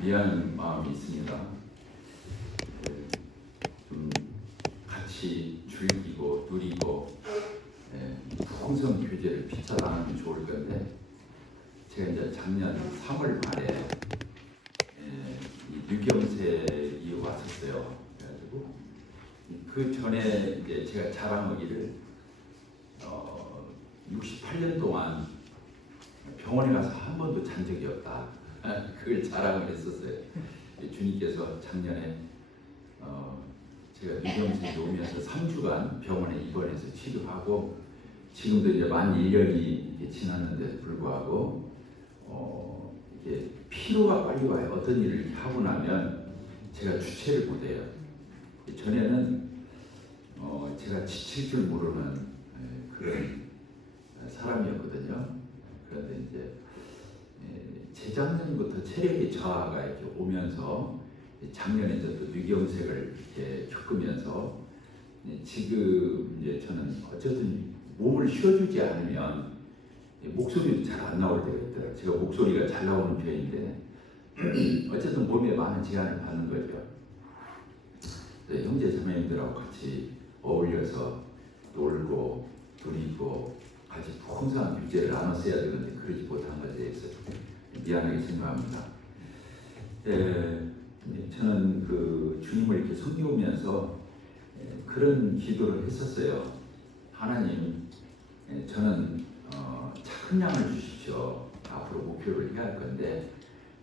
미안한 마음이 있습니다. 좀 같이 즐기고 누리고 풍성 교제를 피차나가면 좋을 건데, 제가 이제 작년 3월 말에 이 유경색이 왔었어요. 그래가지고 그 전에 이제 제가 자랑하기를 68년 동안 병원에 가서 한 번도 잔 적이 없다. 그걸 자랑을 했었어요. 주님께서 작년에 제가 유경색이 오면서 3주간 병원에 입원해서 치료하고, 지금도 이제 만 1년이 지났는데 불구하고 이게 피로가 빨리 와요. 어떤 일을 하고 나면 제가 주체를 못해요. 전에는 제가 지칠 줄 모르는 그런 사람이었거든요. 그런데 이제 재작년부터 체력의 저하가 이렇게 오면서 작년에 이제 또 뇌경색을 이렇게 겪으면서 지금 이제 저는 어쨌든 몸을 쉬어주지 않으면 목소리도 잘 안 나올 때가 있더라고요. 제가 목소리가 잘 나오는 편인데 어쨌든 몸에 많은 제한을 받는 거죠. 형제 자매님들하고 같이 어울려서 놀고 누리고 같이 풍성한 교제를 나눴어야 되는데 그러지 못한 것에 대해서 미안하게 생각합니다. 저는 그 주님을 이렇게 섬기면서 그런 기도를 했었어요. 하나님, 저는 착한 양을 주십시오. 앞으로 목표를 해야 할 건데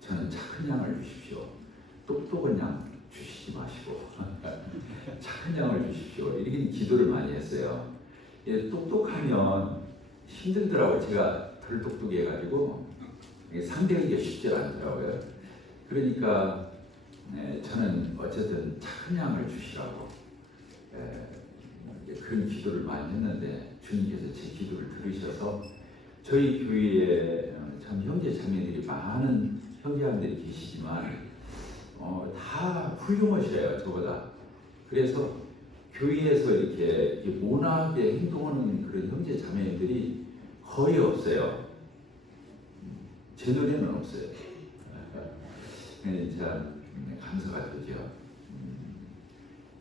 저는 착한 양을 주십시오. 똑똑한 양 주시지 마시고 착한 양을 주십시오. 이렇게 기도를 많이 했어요. 똑똑하면 힘들더라고요. 제가 덜 똑똑해가지고 상대하기가 쉽지 않더라고요. 그러니까 저는 어쨌든 착한 양을 주시라고 그런 기도를 많이 했는데, 주님께서 제 기도를 들으셔서 저희 교회에 참 형제 자매들이 많은 형제자매들이 계시지만 다 훌륭하셔요, 저보다. 그래서 교회에서 이렇게 모나게 행동하는 그런 형제 자매들이 거의 없어요. 제 눈에는 없어요. 참 감사가 되죠.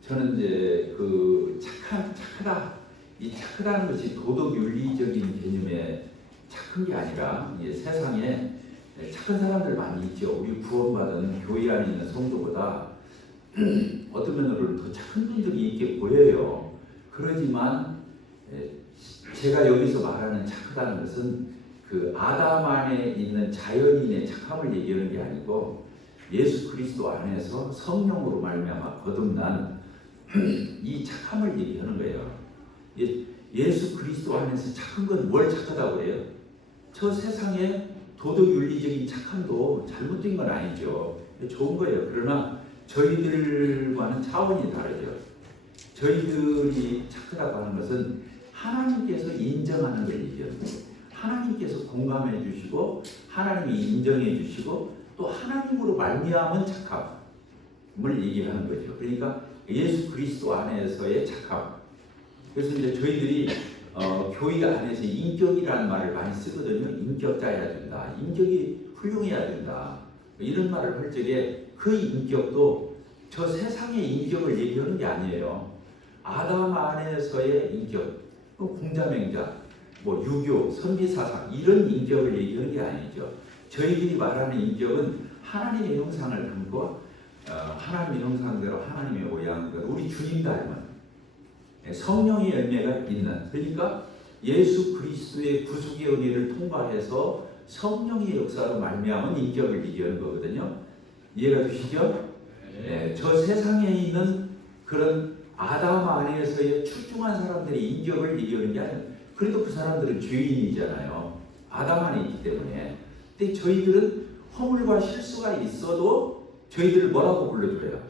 저는 이제 그 착하다, 이 착하다는 것이 도덕 윤리적인 개념의 착한 게 아니라, 이게 세상에 착한 사람들 많이 있죠. 우리 구원받은 교회 안에 있는 성도보다 어떤 면으로는 더 착한 분들이 있게 보여요. 그러지만 제가 여기서 말하는 착하다는 것은 그 아담 안에 있는 자연인의 착함을 얘기하는 게 아니고, 예수 그리스도 안에서 성령으로 말미암아 거듭난 이 착함을 얘기하는 거예요. 예수 그리스도 안에서 착한 건 뭘 착하다고 해요? 저 세상에 도덕 윤리적인 착함도 잘못된 건 아니죠. 좋은 거예요. 그러나 저희들과는 차원이 다르죠. 저희들이 착하다고 하는 것은 하나님께서 인정하는 걸 얘기하는 거예요. 하나님께서 공감해 주시고 하나님이 인정해 주시고 또 하나님으로 말미암은 착함을 얘기하는 거죠. 그러니까 예수 그리스도 안에서의 착함. 그래서 이제 저희들이 교회 안에서 인격이라는 말을 많이 쓰거든요. 인격자여야 된다. 인격이 훌륭해야 된다. 이런 말을 할 적에 그 인격도 저 세상의 인격을 얘기하는 게 아니에요. 아담 안에서의 인격, 공자맹자, 유교, 선비사상 이런 인격을 얘기하는 게 아니죠. 저희들이 말하는 인격은 하나님의 형상을 담고 하나님의 형상대로 하나님의 모양대로 우리 주님 닮은 성령의 열매가 있는, 그러니까 예수 그리스도의 구속의 은혜를 통과해서 성령의 역사로 말미암은 인격을 얘기하는 거거든요. 이해가 되시죠? 저 세상에 있는 그런 아담 안에서의 출중한 사람들의 인격을 얘기하는 게 아니에요. 그래도 그 사람들은 죄인이잖아요. 아담 안에 있기 때문에. 근데 저희들은 허물과 실수가 있어도 저희들을 뭐라고 불러줘요?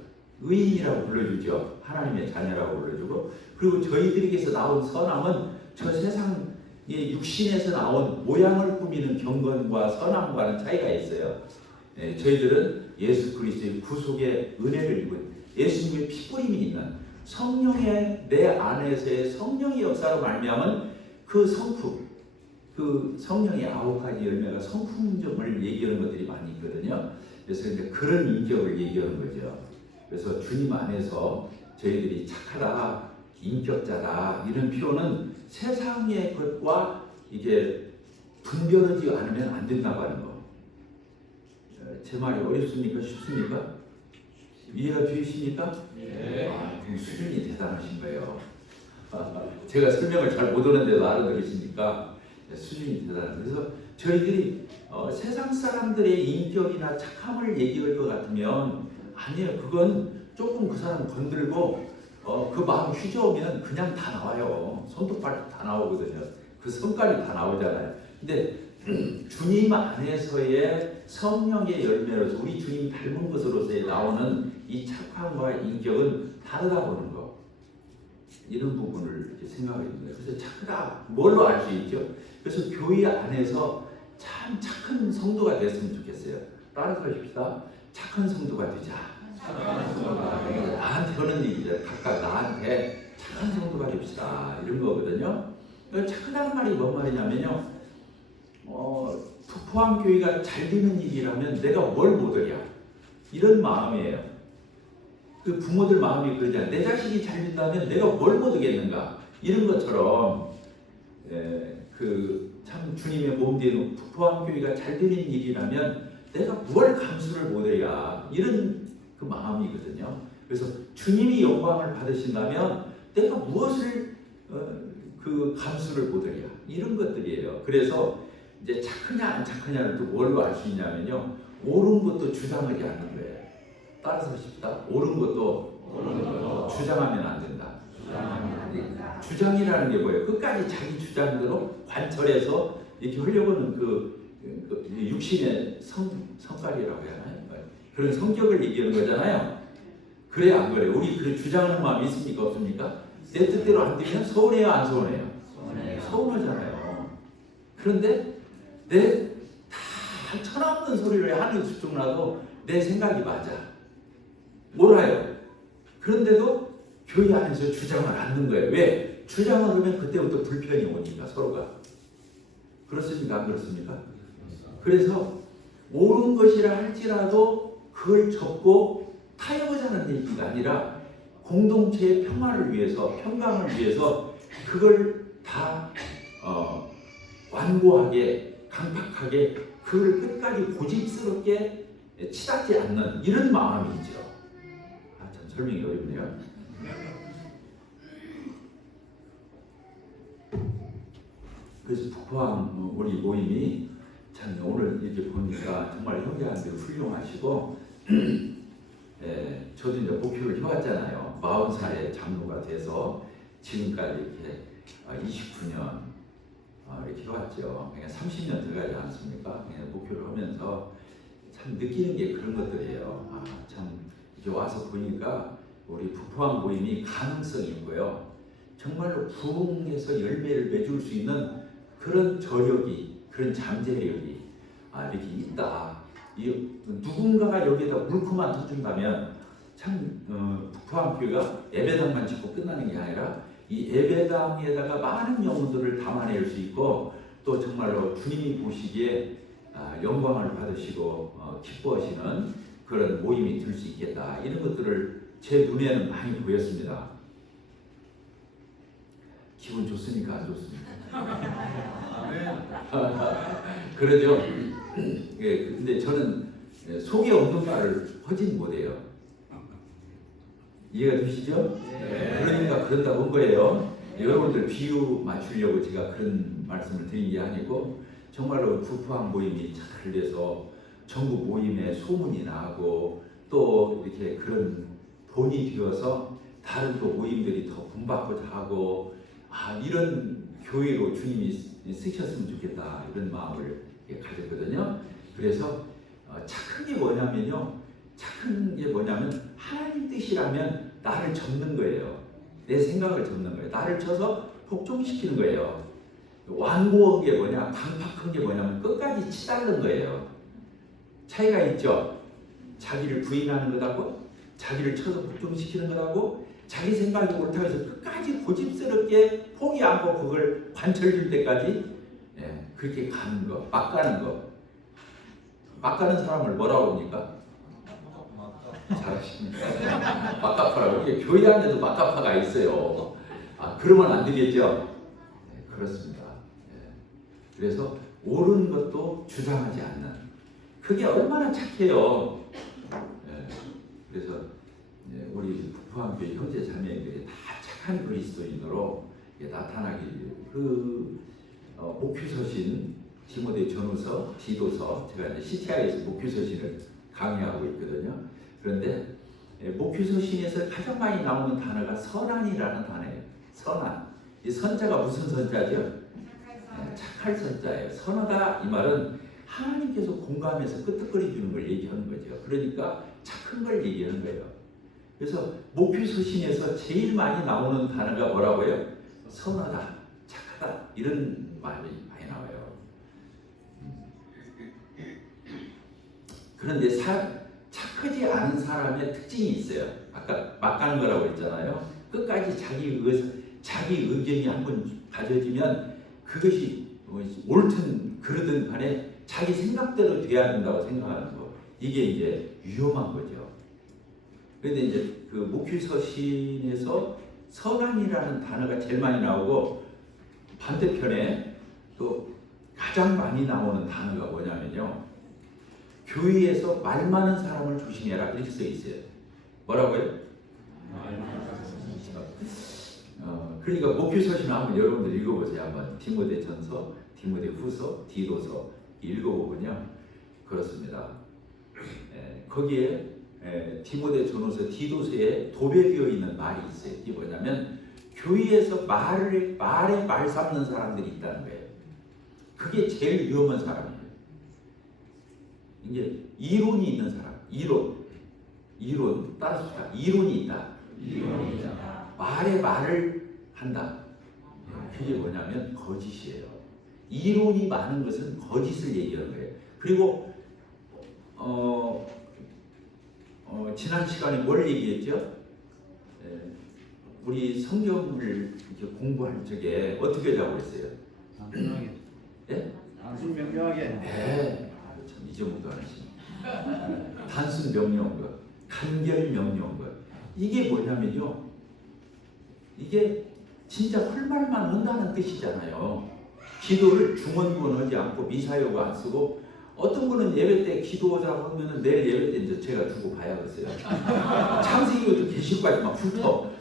의인이라고 불러주죠. 하나님의 자녀라고 불러주고, 그리고 저희들에게서 나온 선함은 저 세상의 육신에서 나온 모양을 꾸미는 경건과 선함과는 차이가 있어요. 저희들은 예수 그리스도의 구속의 은혜를 입은 예수님의 피뿌림이 있는 성령의 내 안에서의 성령의 역사로 말미암은 그 성품, 그 성령의 9가지 열매가 성품점을 얘기하는 것들이 많이 있거든요. 그래서 이제 그런 인격을 얘기하는 거죠. 그래서 주님 안에서 저희들이 착하다, 인격자다 이런 표현은 세상의 것과 이게 분별하지 않으면 안 된다고 하는 거. 제 말이 어렵습니까? 쉽습니까? 이해가 되십니까? 네. 그럼 수준이 대단하신 거예요. 제가 설명을 잘 못하는데도 알아들으시니까 수준이 대단해요. 그래서 저희들이 세상 사람들의 인격이나 착함을 얘기할 것 같으면 아니에요. 그건 조금 그 사람 건들고 그 마음 휘저으면 그냥 다 나와요. 손도 발도 다 나오거든요. 그 성깔이 다 나오잖아요. 근데 주님 안에서의 성령의 열매로서 우리 주님 닮은 것으로서의 나오는 이 착함과 인격은 다르다 보는 거. 이런 부분을 생각하게 됩니다. 그래서 착하다. 뭘로 알 수 있죠? 그래서 교회 안에서 참 착한 성도가 됐으면 좋겠어요. 따라서 하십시다. 착한 성도가 되자. 나한테 하는 얘기죠. 각각 나한테 착한 성도가 됩시다. 이런 거거든요. 착하다는 말이 뭔 말이냐면요. 포항교회가 잘 되는 일이라면 내가 뭘 못하랴. 이런 마음이에요. 그 부모들 마음이 그러잖아요. 내 자식이 잘 된다면 내가 뭘 못하겠는가. 이런 것처럼 참 주님의 몸 되는 포항교회가 잘 되는 일이라면 내가 뭘 감수를 못해야. 이런 그 마음이거든요. 그래서 주님이 영광을 받으신다면 내가 무엇을 그 감수를 못하랴. 이런 것들이에요. 그래서 이제 착하냐 안 착하냐를 또 뭘로 알 수 있냐면요. 옳은 것도 주장하지 않는 거예요. 따라서 하십시다. 옳은 것도 주장하면 안 된다. 주장이라는 게 뭐예요? 끝까지 자기 주장대로 관철해서 이렇게 하려고 하는 그 육신의 성깔이라고 해야 하나요? 그런 성격을 얘기하는 거잖아요. 그래 안 그래? 우리 그 주장하는 마음이 있습니까? 없습니까? 내 뜻대로 안 되면 서운해요? 안 서운해요? 서운하잖아요. 그런데 다 천없는 소리를 하는 수중라도 내 생각이 맞아. 옳아요. 그런데도 교회 안에서 주장을 않는 거예요. 왜? 주장을 하면 그때부터 불편이 오니까 서로가. 그렇습니까? 안 그렇습니까? 그래서 옳은 것이라 할지라도 그걸 접고 타협하자는 얘기가 아니라 공동체의 평화를 위해서, 평강을 위해서 그걸 다 완고하게, 강팍하게 그걸 끝까지 고집스럽게 치닫지 않는 이런 마음이죠. 참 설명이 어렵네요. 그래서 북포항 우리 모임이 참 오늘 이렇게 보니까 정말 형제한테 훌륭하시고 저도 이제 목표를 해왔잖아요. 40살에 장로가 돼서 지금까지 이렇게 29년 이렇게 해왔죠. 그러니까 30년 들어가지 않습니까? 목표를 하면서 참 느끼는 게 그런 것들이에요. 참 이렇게 와서 보니까 우리 북포항 모임이 가능성이 있고요. 정말로 부흥해서 열매를 맺을 수 있는 그런 저력이, 그런 잠재력이 이렇게 있다. 누군가가 여기에다 물품만 터준다면 참 북포항교회가 예배당만 짓고 끝나는 게 아니라 이 예배당에다가 많은 영혼들을 담아낼 수 있고 또 정말로 주님이 보시기에 영광을 받으시고 기뻐하시는 그런 모임이 될 수 있겠다. 이런 것들을 제 눈에는 많이 보였습니다. 기분 좋습니까? 안 좋습니까? 그러죠. 예, 근데 저는 속에 없는 말을 하진 못해요. 이해가 되시죠? 네. 그러니까 그런다고 한 거예요. 여러분들 비유 맞추려고 제가 그런 말씀을 드린 게 아니고 정말로 북포항 모임이 잘 돼서 전국 모임에 소문이 나고 또 이렇게 그런 본이 되어서 다른 또 모임들이 더 본받고자 하고 이런 교회로 주님이 쓰셨으면 좋겠다 이런 마음을 가졌거든요. 그래서 착한 게 뭐냐면요. 착한 게 뭐냐면 하나님 뜻이라면 나를 접는 거예요. 내 생각을 접는 거예요. 나를 쳐서 복종시키는 거예요. 완고한 게 뭐냐, 강팍한 게 뭐냐면 끝까지 치닫는 거예요. 차이가 있죠. 자기를 부인하는 것하고 자기를 쳐서 복종시키는 것하고 자기 생각이 옳다고 해서 끝까지 고집스럽게 포기 않고 그걸 관철될 때까지 그렇게 가는 거, 막 가는 거. 막 가는 사람을 뭐라고 합니까? 막가파라고. 이게 교회 안에도 막가파가 있어요. 그러면 안 되겠죠? 네, 그렇습니다. 네. 그래서 옳은 것도 주장하지 않는. 그게 얼마나 착해요. 네. 그래서 우리 북포항교회 형제 자매들이 다 착한 그리스도인으로 나타나길 목표서신 디모데 전후서, 디도서, 제가 이제 CTI에서 목표서신을 강의하고 있거든요. 그런데 목표서신에서 가장 많이 나오는 단어가 선한이라는 단어예요. 선한. 이 선자가 무슨 선자죠? 착할 선자예요. 선하다 이 말은 하나님께서 공감해서 끄떡거리 주는 걸 얘기하는 거죠. 그러니까 착한 걸 얘기하는 거예요. 그래서 목표서신에서 제일 많이 나오는 단어가 뭐라고요? 선하다, 착하다 이런 말이 많이 나와요. 그런데 착하지 않은 사람의 특징이 있어요. 아까 막 가는 거라고 했잖아요. 끝까지 자기 의견이 한번 가져지면 그것이 옳든 그러든 간에 자기 생각대로 돼야 된다고 생각하는 거. 이게 이제 위험한 거죠. 그런데 이제 그 목표서신에서 선한이라는 단어가 제일 많이 나오고 반대편에 또 가장 많이 나오는 단어가 뭐냐면요. 교회에서 말 많은 사람을 조심해라 이렇게 써 있어요. 뭐라고요? 그러니까 목표서신 한번 여러분들 읽어보세요. 한번 디모데전서, 디모데후서, 디도서 읽어보면요. 그렇습니다. 거기에 디모데전서, 디도서에 도배되어 있는 말이 있어요. 이게 뭐냐면 교회에서 말에 말 삼는 사람들이 있다는 거예요. 그게 제일 위험한 사람이에요. 이게 이론이 있는 사람, 이론 따라서 이론이 있다. 말에 말을 한다. 그게 뭐냐면 거짓이에요. 이론이 많은 것은 거짓을 얘기하는 거예요. 그리고 지난 시간에 뭘 얘기했죠? 우리 성경을 공부할 적에 어떻게 하자고 했어요? 단순하게. 예? 단순 명료하게. 네. 참 잊어먹도 않으시네. 단순 명료한 것, 간결 명료한 것. 이게 뭐냐면요. 이게 진짜 헐말만 한다는 뜻이잖아요. 기도를 중언부언하지 않고 미사여구 안 쓰고 어떤 분은 예배 때 기도하자고 하면은 내일 예배 때 이제 제가 두고 봐야겠어요. 창세기부터 계시까지 막 훑어.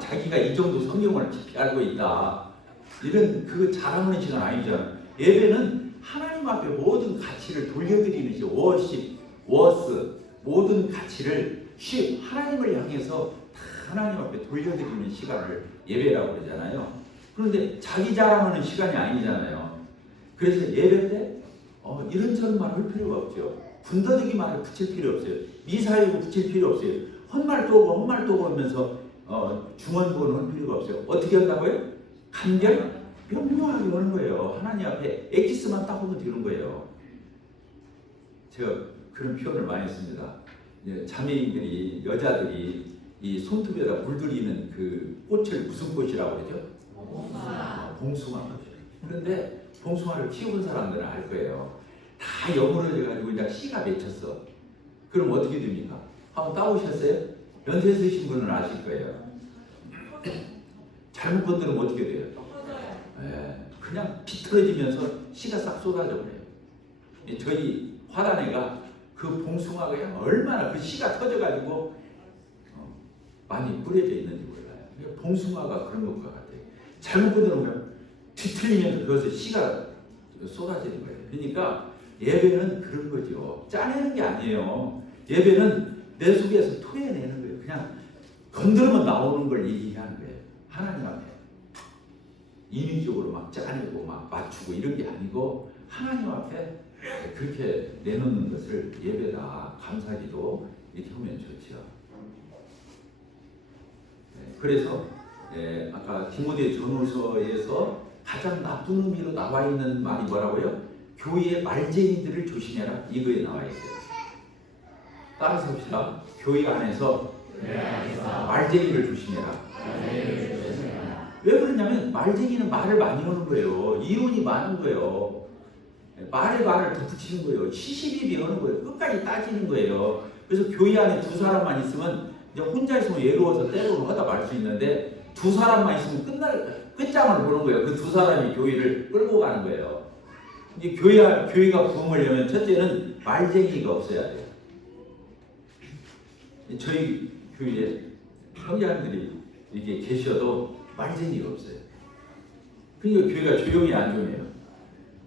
자기가 이 정도 성경을 깊이 알고 있다. 이런 그거 자랑하는 시간 아니잖아요. 예배는 하나님 앞에 모든 가치를 돌려드리는 시간. 워십, 워스 모든 가치를 하나님을 향해서 하나님 앞에 돌려드리는 시간을 예배라고 그러잖아요. 그런데 자기 자랑하는 시간이 아니잖아요. 그래서 예배 때 이런저런 말 할 필요가 없죠. 군더더기 말을 붙일 필요 없어요. 미사여구 붙일 필요 없어요. 헛말 또 오고 헛말 또 오고 하면서 중언부언 할 필요가 없어요. 어떻게 한다고요? 간결 명료하게 하는 거예요. 하나님 앞에 엑기스만 딱 하면 되는 거예요. 제가 그런 표현을 많이 씁니다. 자매인들이 여자들이 이 손톱에다 물들이는 그 꽃을 무슨 꽃이라고 그러죠? 봉숭아 꽃. 그런데 봉숭아를 키우는 사람들은 알 거예요. 다 여물어져가지고 이제 씨가 맺혔어. 그럼 어떻게 됩니까? 한번 따보셨어요? 연세 있으신 분은 아실 거예요. 잘못 건드리면 어떻게 돼요? 그냥 비틀어지면서 씨가 싹 쏟아져 버려요. 저희 화단애가 그 봉숭아가 얼마나 그 씨가 터져가지고 많이 뿌려져 있는지 몰라요. 봉숭아가 그런 것과 같아요. 잘못 건드리면 뒤틀리면서 그것에 씨가 쏟아지는 거예요. 그러니까 예배는 그런 거죠. 짜내는 게 아니에요. 예배는 내 속에서 토해내는 거예요. 그냥 건드리면 나오는 걸 얘기하는 거예요. 하나님 앞에 인위적으로 막 짜내고 막 맞추고 이런 게 아니고 하나님 앞에 그렇게 내놓는 것을 예배다, 감사기도 이렇게 하면 좋죠. 그래서 아까 디모데 전후서에서 가장 나쁜 의미로 나와 있는 말이 뭐라고요? 교회의 말쟁이들을 조심해라. 이거에 나와 있어요. 따라서 봅시다. 교회 안에서 말쟁이를 조심해라. 왜 그러냐면 말쟁이는 말을 많이 하는 거예요. 이론이 많은 거예요. 말에 말을 덧붙이는 거예요. 시시비비 하는 거예요. 끝까지 따지는 거예요. 그래서 교회 안에 두 사람만 있으면 이제 혼자 있으면 외로워서 때로는 하다 말 수 있는데 두 사람만 있으면 끝장을 보는 거예요. 그 두 사람이 교회를 끌고 가는 거예요. 이제 교회가 부흥하려면 첫째는 말쟁이가 없어야 돼요. 저희 교회에 형제들이 이렇게 계셔도 말쟁이가 없어요. 그러니까 교회가 조용히 안 조용해요.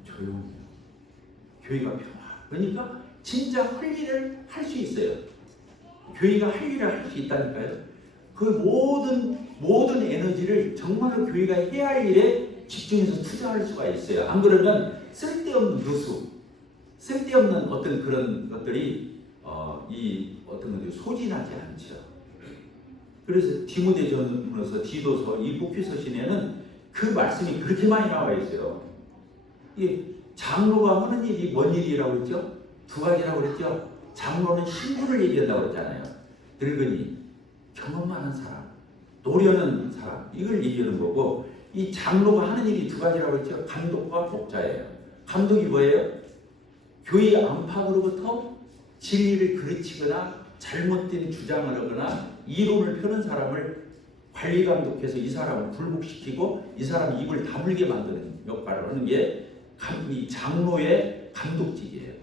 조용해요. 교회가 평화. 그러니까 진짜 할 일을 할 수 있어요. 교회가 할 일을 할 수 있다니까요. 그 모든 에너지를 정말로 교회가 해야 할 일에 집중해서 투자할 수가 있어요. 안 그러면 쓸데없는 누수, 쓸데없는 어떤 그런 것들이 이 어떤 것들이 소진하지 않죠. 그래서 디모데전서, 디도서, 이 복귀서신에는 그 말씀이 그렇게 많이 나와 있어요. 이 장로가 하는 일이 뭔 일이라고 했죠? 두 가지라고 그랬죠. 장로는 신분을 얘기한다고 그랬잖아요. 늙은이, 경험 많은 사람, 노려는 사람, 이걸 얘기하는 거고, 이 장로가 하는 일이 두 가지라고 했죠. 감독과 목자예요. 감독이 뭐예요? 교회 안팎으로부터 진리를 그르치거나 잘못된 주장을 하거나 이론을 펴는 사람을 관리 감독해서 이 사람을 굴복시키고 이 사람이 입을 다물게 만드는 역할을 하는 게 이 장로의 감독직이에요.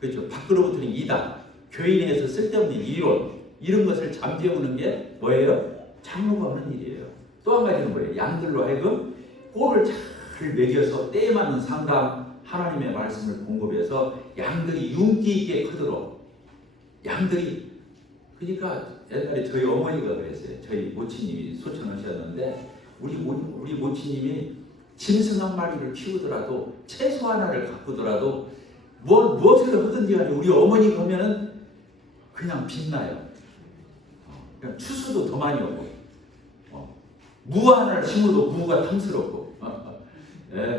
그렇죠. 밖으로부터는 이단, 교회 내에서 쓸데없는 이론, 이런 것을 잠재우는 게 뭐예요? 장로가 하는 일이에요. 또 한 가지는 뭐예요? 양들로 하여금 꼴을 잘 먹여서 때에 맞는 상담, 하나님의 말씀을 공급해서 양들이 윤기 있게 크도록, 양들이, 그러니까 옛날에 저희 어머니가 그랬어요. 저희 모친님이 소천하셨는데 우리 모친님이 짐승 한 마리를 키우더라도 채소 하나를 가꾸더라도 무엇을 하든지 간에 우리 어머니 보면은 그냥 빛나요. 그냥 추수도 더 많이 오고, 무 하나를 심어도 무가 탐스럽고,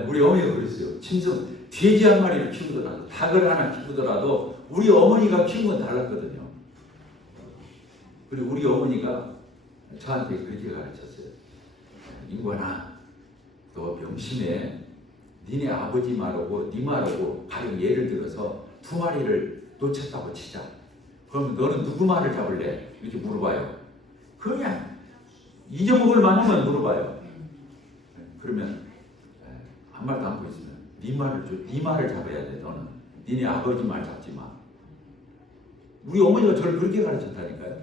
우리 어머니가 그랬어요. 짐승 돼지 한 마리를 키우더라도, 닭을 하나 키우더라도 우리 어머니가 키운 건 달랐거든요. 그리고 우리 어머니가 저한테 그렇게 가르쳤어요. 인권아, 너 명심해. 니네 아버지 말하고 네 말하고 가령 예를 들어서 두 마리를 놓쳤다고 치자. 그러면 너는 누구 말을 잡을래? 이렇게 물어봐요. 그냥 잊어먹을 만하면 물어봐요. 그러면 한 말도 안 보이시면 네 말을 잡아야 돼. 너는 니네 아버지 말 잡지 마. 우리 어머니가 저를 그렇게 가르쳤다니까요.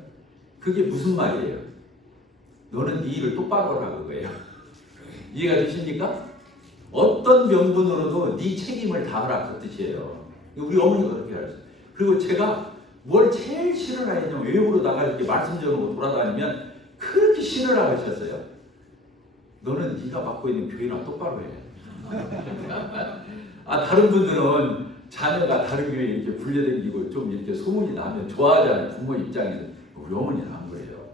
그게 무슨 말이에요? 너는 네 일을 똑바로 하라 그거예요. 이해가 되십니까? 어떤 명분으로도 네 책임을 다하라 그 뜻이에요. 우리 어머니가 그렇게 가르쳤어요. 그리고 제가 뭘 제일 싫어하냐면 외국으로 나가 이렇게 말씀 전하고 돌아다니면 그렇게 싫어라 하셨어요. 너는 네가 맡고 있는 교회나 똑바로 해. 다른 분들은 자녀가 다른 교회에 이렇게 불려다니고 좀 이렇게 소문이 나면 좋아하잖아요. 부모 입장에서. 우리 어머니는 안 그래요.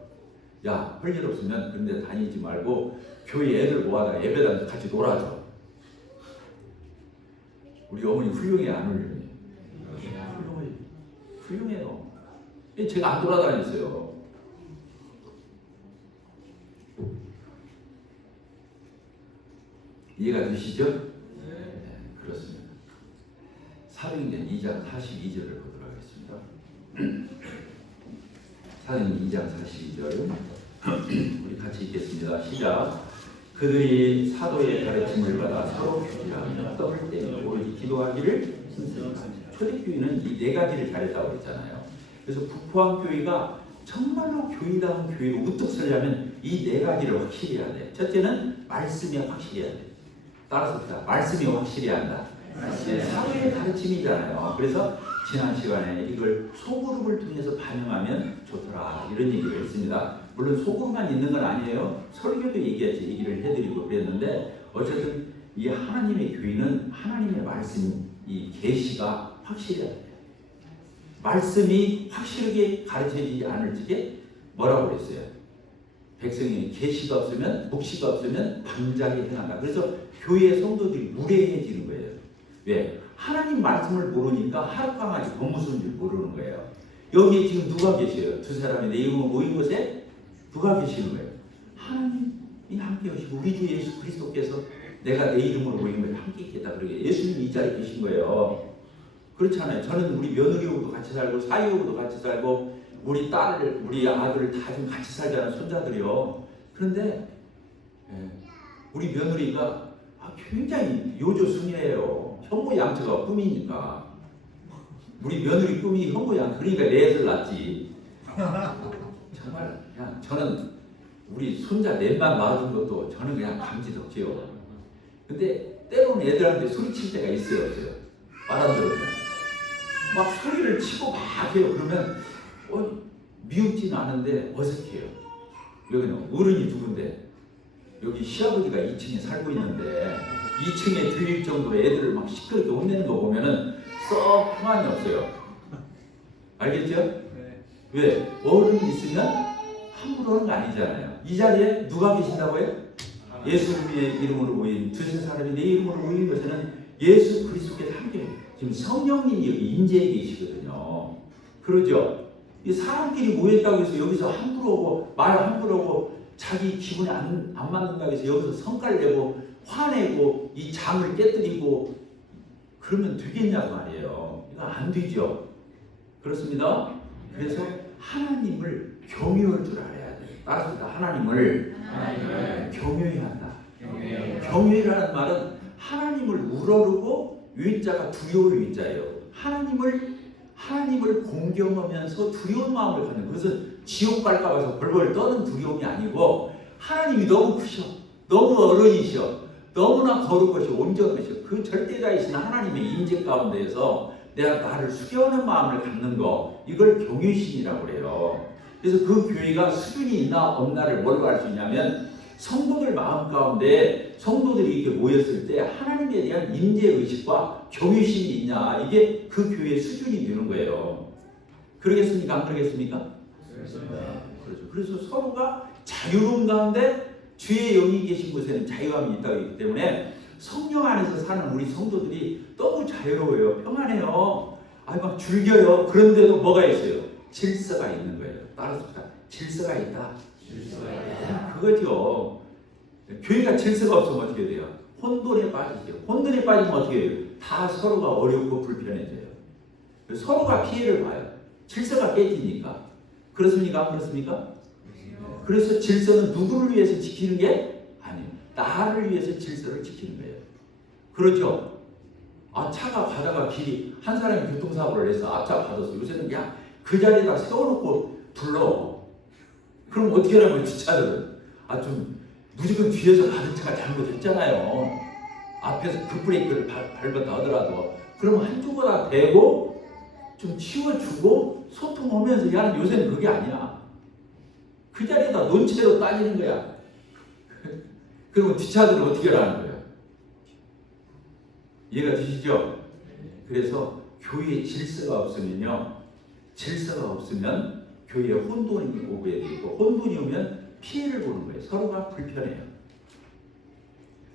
야, 할 일 없으면 그런 데 다니지 말고 교회 애들 모아다 예배당 같이 놀아줘. 우리 어머니 훌륭해 안 훌륭해? 훌륭해요. 제가 안 돌아다녔어요. 이해가 되시죠? 네, 그렇습니다. 사도행전 2장 42절을 보도록 하겠습니다. 사도행전 2장 42절 우리 같이 읽겠습니다. 시작. 그들이 사도의 가르침을 받아 서로 교제하며 떡을 떼며 오로지 기도하기를 힘쓰니라. 초대교회는 이 네 가지를 잘했다고 했잖아요. 그래서 북포항교회가 정말로 교회다운 교회로 우뚝 서려면 이 네 가지를 확실히 해야 돼. 첫째는 말씀이 확실해야 돼. 따라서 말씀이 확실해야 한다. 사도의 가르침이잖아요. 그래서 지난 시간에 이걸 소그룹을 통해서 반영하면 좋더라 이런 얘기를 했습니다. 물론 소그룹만 있는 건 아니에요. 설교도 얘기를 해드리고 그랬는데 어쨌든 이 하나님의 교회는 하나님의 말씀 이 계시가 확실해야 돼요. 말씀이 확실하게 가르쳐지지 않을 적에 뭐라고 그랬어요? 백성이 계시가 없으면 묵시가 없으면 방자하게 행한다. 그래서 교회의 성도들이 무례해지는 거예요. 왜? 하나님 말씀을 모르니까 하룻강아지 법무서인 줄 모르는 거예요. 여기에 지금 누가 계셔요? 두 사람이 내 이름으로 모인 곳에 누가 계시는 거예요? 하나님이 함께 하시고 우리 주 예수 그리스도께서 내가 내 이름으로 모인 곳에 함께 있겠다. 그러게 예수님이 이 자리에 계신 거예요. 그렇잖아요. 저는 우리 며느리하고도 같이 살고 사위하고도 같이 살고 우리 딸을 우리 아들을 다 좀 같이 살잖아요. 손자들이요. 그런데 우리 며느리가 굉장히 요조숭이에요. 현모양처가 꿈이니까. 우리 며느리 꿈이 현모양, 그러니까 넷을 낳지. 정말 그냥 저는 우리 손자 넷만 낳아준 것도 저는 그냥 감지덕지요. 근데 때로는 애들한테 소리칠 때가 있어요, 없어요? 말 안 들어요. 막 소리를 치고 막 해요. 그러면 미흡지는 않은데 어색해요. 여기는 어른이 누군데 여기 시아버지가 2층에 살고 있는데 2층에 들릴 정도로 애들을 막 시끄럽게 혼내는 거 보면은 썩 평안이 없어요. 알겠죠? 네. 왜? 어른이 있으면 함부로 하는 거 아니잖아요. 이 자리에 누가 계신다고요? 예수님의 이름으로 모인 두세 사람이 내 이름으로 모인 것에는 예수 그리스도께서 함께 지금 성령님이 여기 임재해 계시거든요. 그러죠? 이 사람끼리 모였다고 해서 여기서 함부로 오고 말 함부로 하고 자기 기분이 안 맞는다고 해서 여기서 성깔 내고 화내고 이 장을 깨뜨리고 그러면 되겠냐고 말이에요. 이거 안 되죠. 그렇습니다. 그래서 하나님을 경유할 줄 알아야 돼요. 따라서 하나님을 경유해야 한다. 경유라는 말은 하나님을 우러르고 위자가 두려울 위자예요. 하나님을 공경하면서 두려운 마음을 갖는, 그것은 지옥 갈까 봐서 벌벌 떠는 두려움이 아니고 하나님이 너무 크셔, 너무 어른이셔, 너무나 거룩하시고 온전하시고 그 절대자이신 하나님의 임재 가운데에서 내가 나를 수겨하는 마음을 갖는 거, 이걸 경유신이라고 그래요. 그래서 그 교회가 수준이 있나 없나를 뭘로 알 수 있냐면 성도들 마음 가운데 성도들이 이렇게 모였을 때 하나님에 대한 임재의식과 경유심이 있냐, 이게 그 교회의 수준이 되는 거예요. 그러겠습니까? 안 그러겠습니까? 네, 그렇죠. 그래서 서로가 자유로운 가운데 주의 영이 계신 곳에는 자유함이 있다고 했기 때문에 성령 안에서 사는 우리 성도들이 너무 자유로워요. 평안해요. 막 즐겨요. 그런데도 뭐가 있어요? 질서가 있는 거예요. 따라서 질서가 있다. 그거죠. 교회가 질서가 없으면 어떻게 돼요? 혼돈에 빠지죠. 혼돈에 빠지면 어떻게 돼요? 다 서로가 어렵고 불편해져요. 서로가 피해를 봐요. 질서가 깨지니까. 그렇습니까? 안 그렇습니까? 그래서 질서는 누구를 위해서 지키는 게 아니에요. 나를 위해서 질서를 지키는 거예요. 그렇죠? 차가 가다가 길이 한 사람이 교통사고를 해서 앞차 받았어. 요새는 그냥 그 자리에다 세워놓고 불러. 그럼 어떻게 하냐면 뒷차들은 좀 무조건 뒤에서 가는 차가 잘못했잖아요. 앞에서 급브레이크를 밟았다 하더라도 그러면 한쪽으로 대고 좀 치워주고 소통하면서 하는, 요새는 그게 아니야. 그 자리에다 논체로 따지는 거야. 그러면 뒷차들은 어떻게 하라는 거야? 이해가 되시죠? 그래서 교회에 질서가 없으면요, 질서가 없으면 교회에 혼돈이 오게 되고, 혼돈이 오면 피해를 보는 거예요. 서로가 불편해요.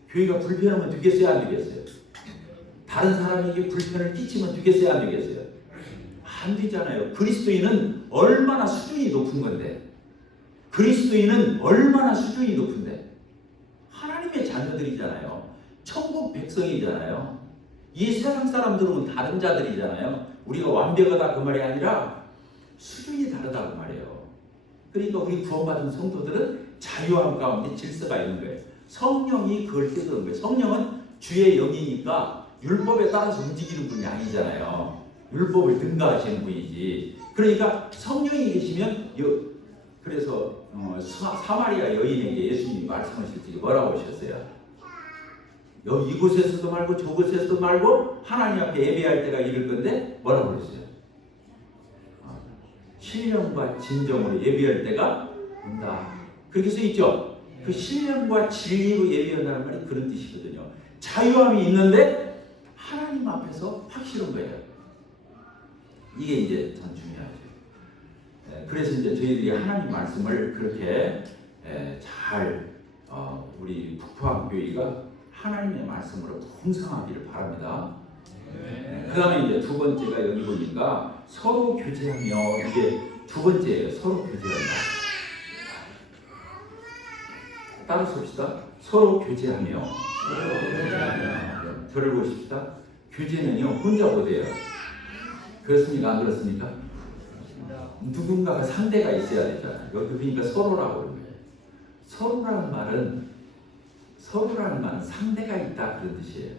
교회가 불편하면 되겠어요? 안 되겠어요? 다른 사람에게 불편을 끼치면 되겠어요? 안 되겠어요? 안 되잖아요. 그리스도인은 얼마나 수준이 높은 건데, 그리스도인은 얼마나 수준이 높은데, 하나님의 자녀들이잖아요. 천국 백성이잖아요. 이 세상 사람들은 다른 자들이잖아요. 우리가 완벽하다 그 말이 아니라 수준이 다르다 그 말이에요. 그러니까 우리 구원받은 성도들은 자유함 가운데 질서가 있는 거예요. 성령이 그걸 깨닫는 거예요. 성령은 주의 영이니까 율법에 따라서 움직이는 분이 아니잖아요. 율법을 능가하시는 분이지. 그러니까 성령이 계시면, 그래서 사마리아 여인에게 예수님이 말씀하실 때 뭐라고 하셨어요? 여기 이곳에서도 말고 저곳에서도 말고 하나님 앞에 예배할 때가 이를 건데 뭐라고 그랬어요? 신령과 진정으로 예배할 때가 온다. 그렇게 써 있죠? 그 신령과 진리로 예배한다는 말이 그런 뜻이거든요. 자유함이 있는데 하나님 앞에서 확실한 거예요. 이게 이제 참 중요하죠. 그래서 이제 저희들이 하나님 말씀을 그렇게 잘 우리 북포항 교회가 하나님의 말씀으로 풍성하기를 바랍니다. 그 다음에 이제 두 번째가 여기 보니까 서로 교제하며, 이게 두 번째예요. 서로 교제한다. 따로 씁시다. 서로 교제하며. 저를 보십시다. 교제는요, 혼자 못해요. 그렇습니까? 안 그렇습니까? 누군가가 상대가 있어야 되잖아요. 여기 그러니까 서로라고 그러는 거예요. 서로라는 말은 상대가 있다 그런 뜻이에요.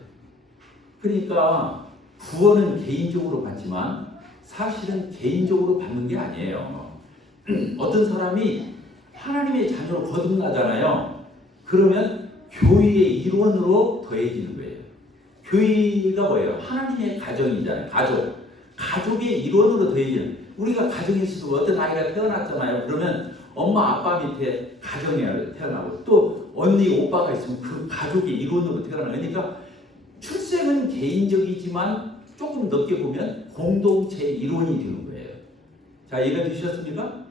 그러니까 구원은 개인적으로 받지만 사실은 개인적으로 받는 게 아니에요. 어떤 사람이 하나님의 자녀로 거듭나잖아요. 그러면 교회의 일원으로 더해지는 거예요. 교회가 뭐예요? 하나님의 가정이잖아요. 가족의 일원으로 더해지는. 우리가 가정에서도 어떤 아이가 태어났잖아요. 그러면 엄마 아빠 밑에 가정에 태어나고 또 언니 오빠가 있으면 그 가족의 일원으로 태어나요. 그러니까 출생은 개인적이지만 조금 넓게 보면 공동체의 일원이 되는 거예요. 자, 이해가 되셨습니까?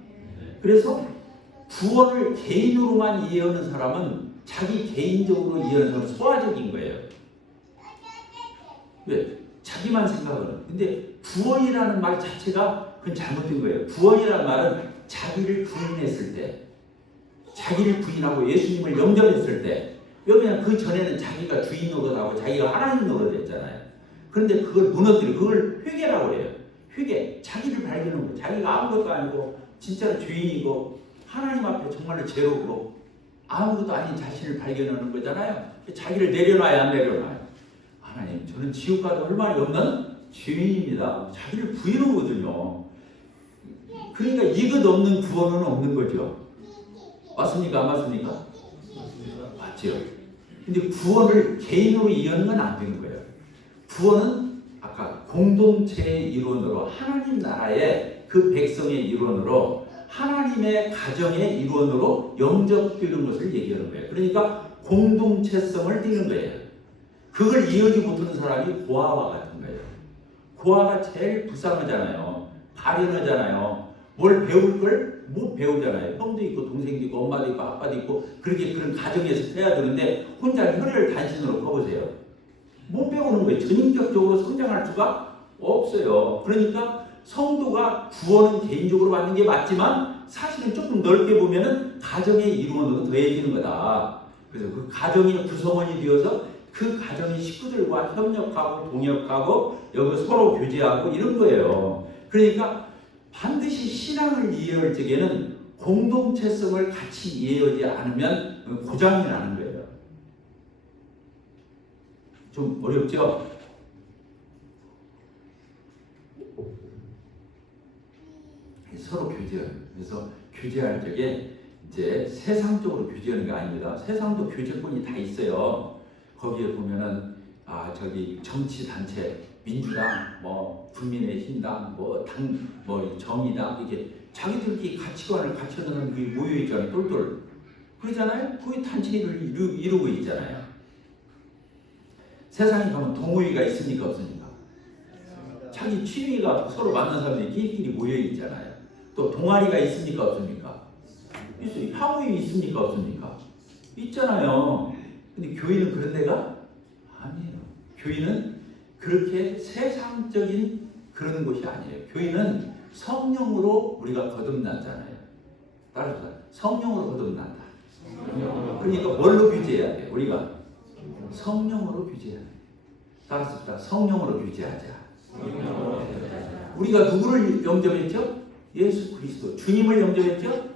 그래서 구원을 개인으로만 이해하는 사람은 자기 개인적으로 이해하는 사람은 소화적인 거예요. 왜? 자기만 생각하는. 근데 구원이라는 말 자체가 그건 잘못된 거예요. 구원이라는 말은 자기를 부인했을 때, 자기를 부인하고 예수님을 영접했을 때, 왜냐면 그 전에는 자기가 주인 노릇하고 자기가 하나님 노릇했잖아요. 그런데 그걸 무너뜨리고 그걸 회개라고 해요. 회개, 자기를 발견하는 거예요. 자기가 아무것도 아니고 진짜로 죄인이고 하나님 앞에 정말로 죄롭고 아무것도 아닌 자신을 발견하는 거잖아요. 자기를 내려놔야 안 내려놔요. 하나님, 저는 지옥 가도 할 말이 없는 죄인입니다. 자기를 부인하거든요. 그러니까 이것 없는 구원은 없는 거죠. 맞습니까? 안 맞습니까? 맞죠. 근데 구원을 개인으로 이해하는 건 안 되는 거예요. 구원은 아까 공동체의 일원으로 하나님 나라의 그 백성의 일원으로 하나님의 가정의 일원으로 영접되는 것을 얘기하는 거예요. 그러니까 공동체성을 띠는 거예요. 그걸 이해하지 못하는 사람이 고아와 같은 거예요. 고아가 제일 불쌍하잖아요. 가련하잖아요. 뭘 배울 걸 못 배우잖아요. 형도 있고 동생도 있고 엄마도 있고 아빠도 있고 그렇게 그런 가정에서 해야 되는데 혼자 혈혈 단신으로 커보세요. 못 배우는 거예요. 전인격적으로 성장할 수가 없어요. 그러니까 성도가 구원은 개인적으로 받는 게 맞지만 사실은 조금 넓게 보면은 가정의 일원으로 더해지는 거다. 그래서 그 가정의 구성원이 되어서 그 가정의 식구들과 협력하고 동역하고 여기 서로 교제하고 이런 거예요. 그러니까 반드시 신앙을 이해할 적에는 공동체성을 같이 이해하지 않으면 고장이 나는 거예요. 좀 어렵죠? 서로 교제하는. 그래서 교제할 적에 이제 세상적으로 교제하는 게 아닙니다. 세상도 교제권이 다 있어요. 거기에 보면은 저기 정치 단체 민주당, 뭐 국민의힘당, 뭐 정의당 이게 자기들끼리 가치관을 갖춰놓은 게 모여 있잖아요. 똘똘 그러잖아요. 거기 단체를 이루고 있잖아요. 세상에 가면 동호회가 있습니까 없습니까? 자기 취미가 서로 맞는 사람들이 끼리끼리 모여 있잖아요. 또 동아리가 있습니까 없습니까? 있어요. 학우회 있습니까 없습니까? 있잖아요. 근데 교회는 그런 데가 아니에요. 교회는 그렇게 세상적인 그런 곳이 아니에요. 교회는 성령으로 우리가 거듭났잖아요. 따라서 성령으로 거듭난다. 그러니까 뭘로 규제해야 돼? 우리가 성령으로 규제해야 돼. 따라서 성령으로 규제하자. 우리가 누구를 영접했죠? 예수 그리스도 주님을 영접했죠?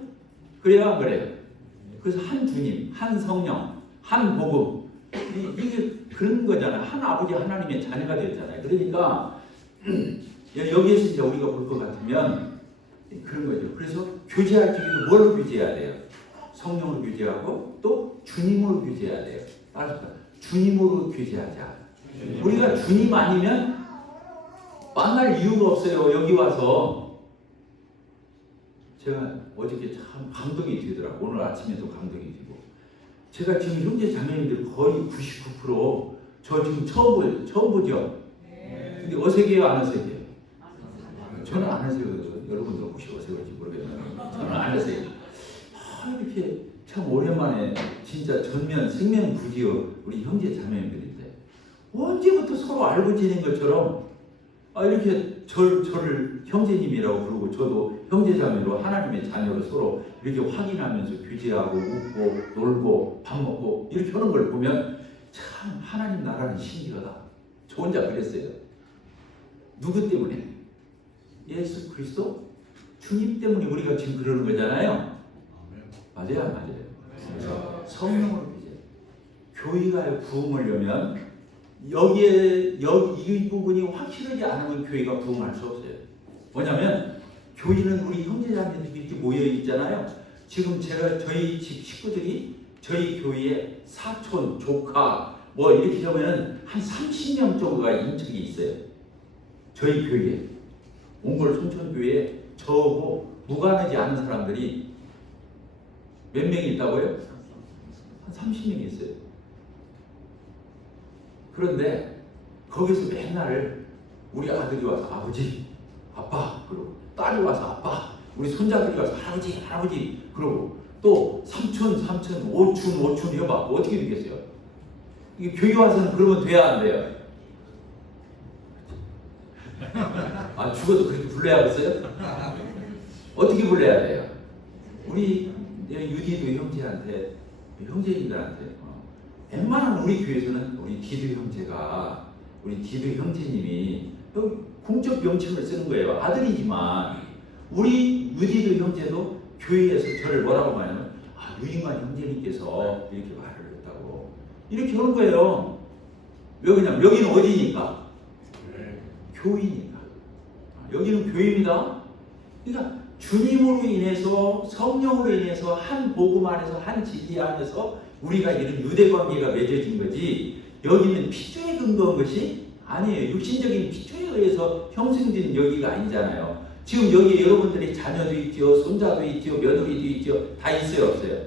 그래요 안 그래요? 그래서 한 주님, 한 성령, 한 복음 이게 그런 거잖아요. 한 아버지 하나님의 자녀가 되었잖아요. 그러니까 여기에서 이제 우리가 볼 것 같으면 그런 거죠. 그래서 교제할 적에는 뭘로 규제해야 돼요? 성령으로 규제하고 또 주님으로 규제해야 돼요. 따라서 주님으로 규제하자. 우리가 주님 아니면 만날 이유가 없어요. 여기 와서 제가 어저께 참 감동이 되더라고요. 오늘 아침에도 감동이 되고 제가 지금 형제 자매님들 거의 99%저 지금 처음 보죠? 근데 어색해요 안 어색해요? 저는 안 어색해요. 여러분들 혹시 어색할지 모르겠는데 저는 안 어색해요. 이렇게 참 오랜만에 진짜 전면 생면부지어 우리 형제 자매님들인데 언제부터 서로 알고 지낸 것처럼 이렇게 저를 형제님이라고 부르고 저도 형제자매로 하나님의 자녀로 서로 이렇게 확인하면서 교제하고 웃고 놀고 밥 먹고 이렇게 하는 걸 보면 참 하나님 나라는 신기하다. 저 혼자 그랬어요. 누구 때문에? 예수 그리스도 주님 때문에 우리가 지금 그러는 거잖아요. 맞아요, 안 맞아요? 그래서 성령으로 이제 교회가 부흥하려면 여기에 이 부분이 확실하지 않으면 교회가 부흥할 수 없어요. 뭐냐면 교회는 우리 형제자매들이 이렇게 모여 있잖아요. 지금 제가 저희 집 식구들이 저희 교회에 사촌, 조카 뭐 이렇게 하면은 한 30명 정도가 인척이 있어요. 저희 교회에 옹골 송천교회에 저하고 무관하지 않은 사람들이 몇 명이 있다고요? 한 30명이 있어요. 그런데 거기서 맨날 우리 아들이 와서 아버지, 아빠 그러고 딸이 와서 아빠, 우리 손자들이 와서 할아버지, 할아버지 그러고 또 삼촌, 오춘 해봐. 어떻게 되겠어요? 이게 교회 와서는 그러면 돼야 안 돼요? 아 죽어도 그렇게 불러야겠어요? 어떻게 불러야 돼요? 우리 유디도 형제님들한테 웬만하면 우리 교회에서는 우리 디도 형제가 우리 디도 형제님이 공적 명칭을 쓰는 거예요. 아들이지만 우리 유디도 형제도 교회에서 저를 뭐라고 말하냐면 유인관 형제님께서 이렇게 말을 했다고 이렇게 하는 거예요. 왜 그냥 여기는 어디니까? 교회니까. 여기는 교회입니다. 그러니까 주님으로 인해서 성령으로 인해서 한 복음 안에서 한 진리 안에서 우리가 이런 유대 관계가 맺어진 거지 여기는 핏줄에 근거한 것이 아니에요. 육신적인 핏줄에 의해서 형성된 여기가 아니잖아요. 지금 여기 여러분들이 자녀도 있죠, 손자도 있죠, 며느리도 있죠, 다 있어요, 없어요?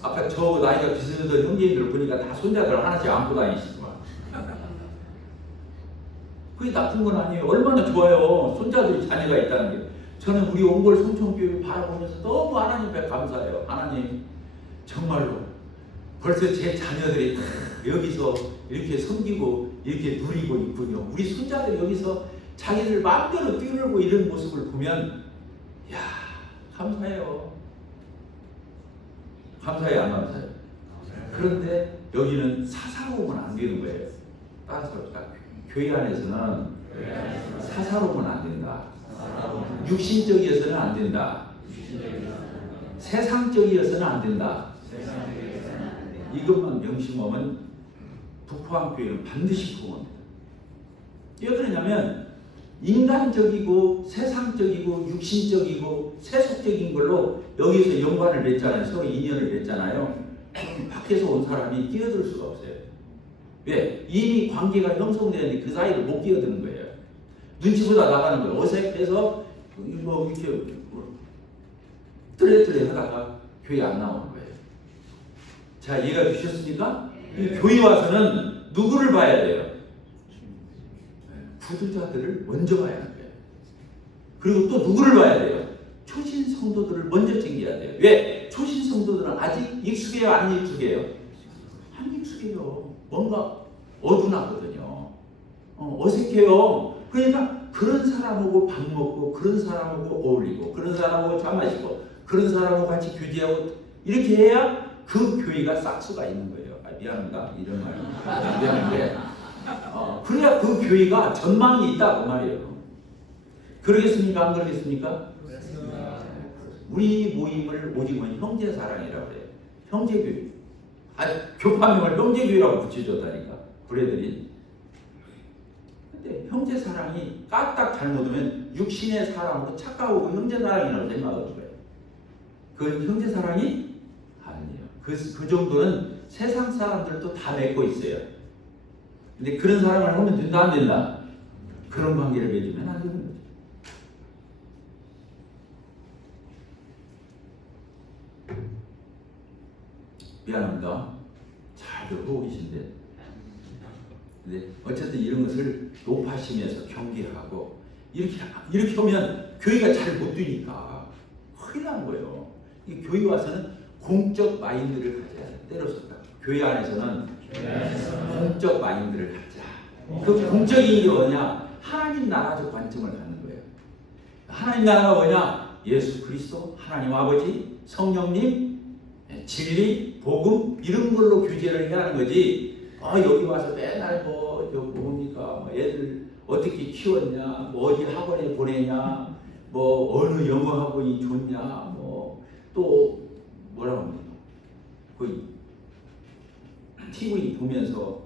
아까 저 나이가 비슷한 형제님들 보니까 다 손자들 하나씩 안고 다니시더만. 그게 나쁜 건 아니에요. 얼마나 좋아요. 손자들이 자녀가 있다는 게. 저는 우리 옹골 송천교회 바라보면서 너무 하나님 앞에 감사해요. 하나님 정말로 벌써 제 자녀들이 다 여기서 이렇게 섬기고 이렇게 누리고 있군요. 우리 손자들이 여기서 자기들 마음대로 뛰놀고 이런 모습을 보면 야 감사해요. 감사해요, 안 감사해요? 그런데 여기는 사사로우면 안 되는 거예요. 따라서 교회 안에서는 사사로우면 안 된다. 육신적이어서는 안 된다. 세상적이어서는 안 된다. 이것만 명심하면 북포항 교회는 반드시 부흥합니다. 왜 그러냐면 인간적이고 세상적이고 육신적이고 세속적인 걸로 여기서 연관을 맺잖아요. 서로 인연을 맺잖아요. 밖에서 온 사람이 끼어들 수가 없어요. 왜? 이미 관계가 형성되는데 그 사이를 못 끼어드는 거예요. 눈치보다 나가는 거예요. 어색해서 뭐 이렇게 뜰레뜰레 하다가 교회 안 나오는 거예요. 자, 이해가 되셨습니까? 이 교회 와서는 누구를 봐야 돼요? 부도자들을 먼저 봐야 하는 거예요. 그리고 또 누구를 봐야 돼요? 초신 성도들을 먼저 챙겨야 돼요. 왜? 초신 성도들은 아직 익숙해요? 안 익숙해요? 안 익숙해요. 뭔가 어두나거든요. 어색해요. 그러니까 그런 사람하고 밥 먹고 그런 사람하고 어울리고 그런 사람하고 차 마시고 그런 사람하고 같이 교제하고 이렇게 해야 그 교회가 싹수가 있는 거예요. 미안합니다. 이런 말 미안한데 그래야 그 교회가 전망이 있다 그 말이에요. 그러겠습니까? 안 그러겠습니까? 우리 모임을 오직은 형제사랑이라고 그래요. 형제교회. 교파명을 형제교회라고 붙여줬다니까. 브레드린. 근데 형제사랑이 까딱 잘못하면 육신의 사랑으로 착각하고 형제사랑이라고 생각하는 거예요. 그건 형제사랑이 아니에요. 그 정도는 세상 사람들도 다 맺고 있어요. 근데 그런 사랑을 하면 된다 안 된다? 그런 관계를 맺으면 안 되는 거죠. 미안합니다. 잘들 하고 계신데. 근데 어쨌든 이런 것을 높아시면서 경계하고 이렇게 하면 교회가 잘 못 되니까 큰일 난 거예요. 이 교회 와서는 공적 마인드를 가져야 돼. 때로서 교회 안에서는 공적 마인드를 갖자. 그 공적인 게 뭐냐? 하나님 나라적 관점을 갖는 거예요. 하나님 나라가 뭐냐? 예수 그리스도, 하나님 아버지, 성령님, 진리, 복음 이런 걸로 규제를 해야 하는 거지. 여기 와서 맨날 뭡니까? 애들 어떻게 키웠냐, 뭐 어디 학원에 보내냐, 뭐 어느 영어 학원이 좋냐, 뭐 또 뭐라고 합니까? 그 TV 보면서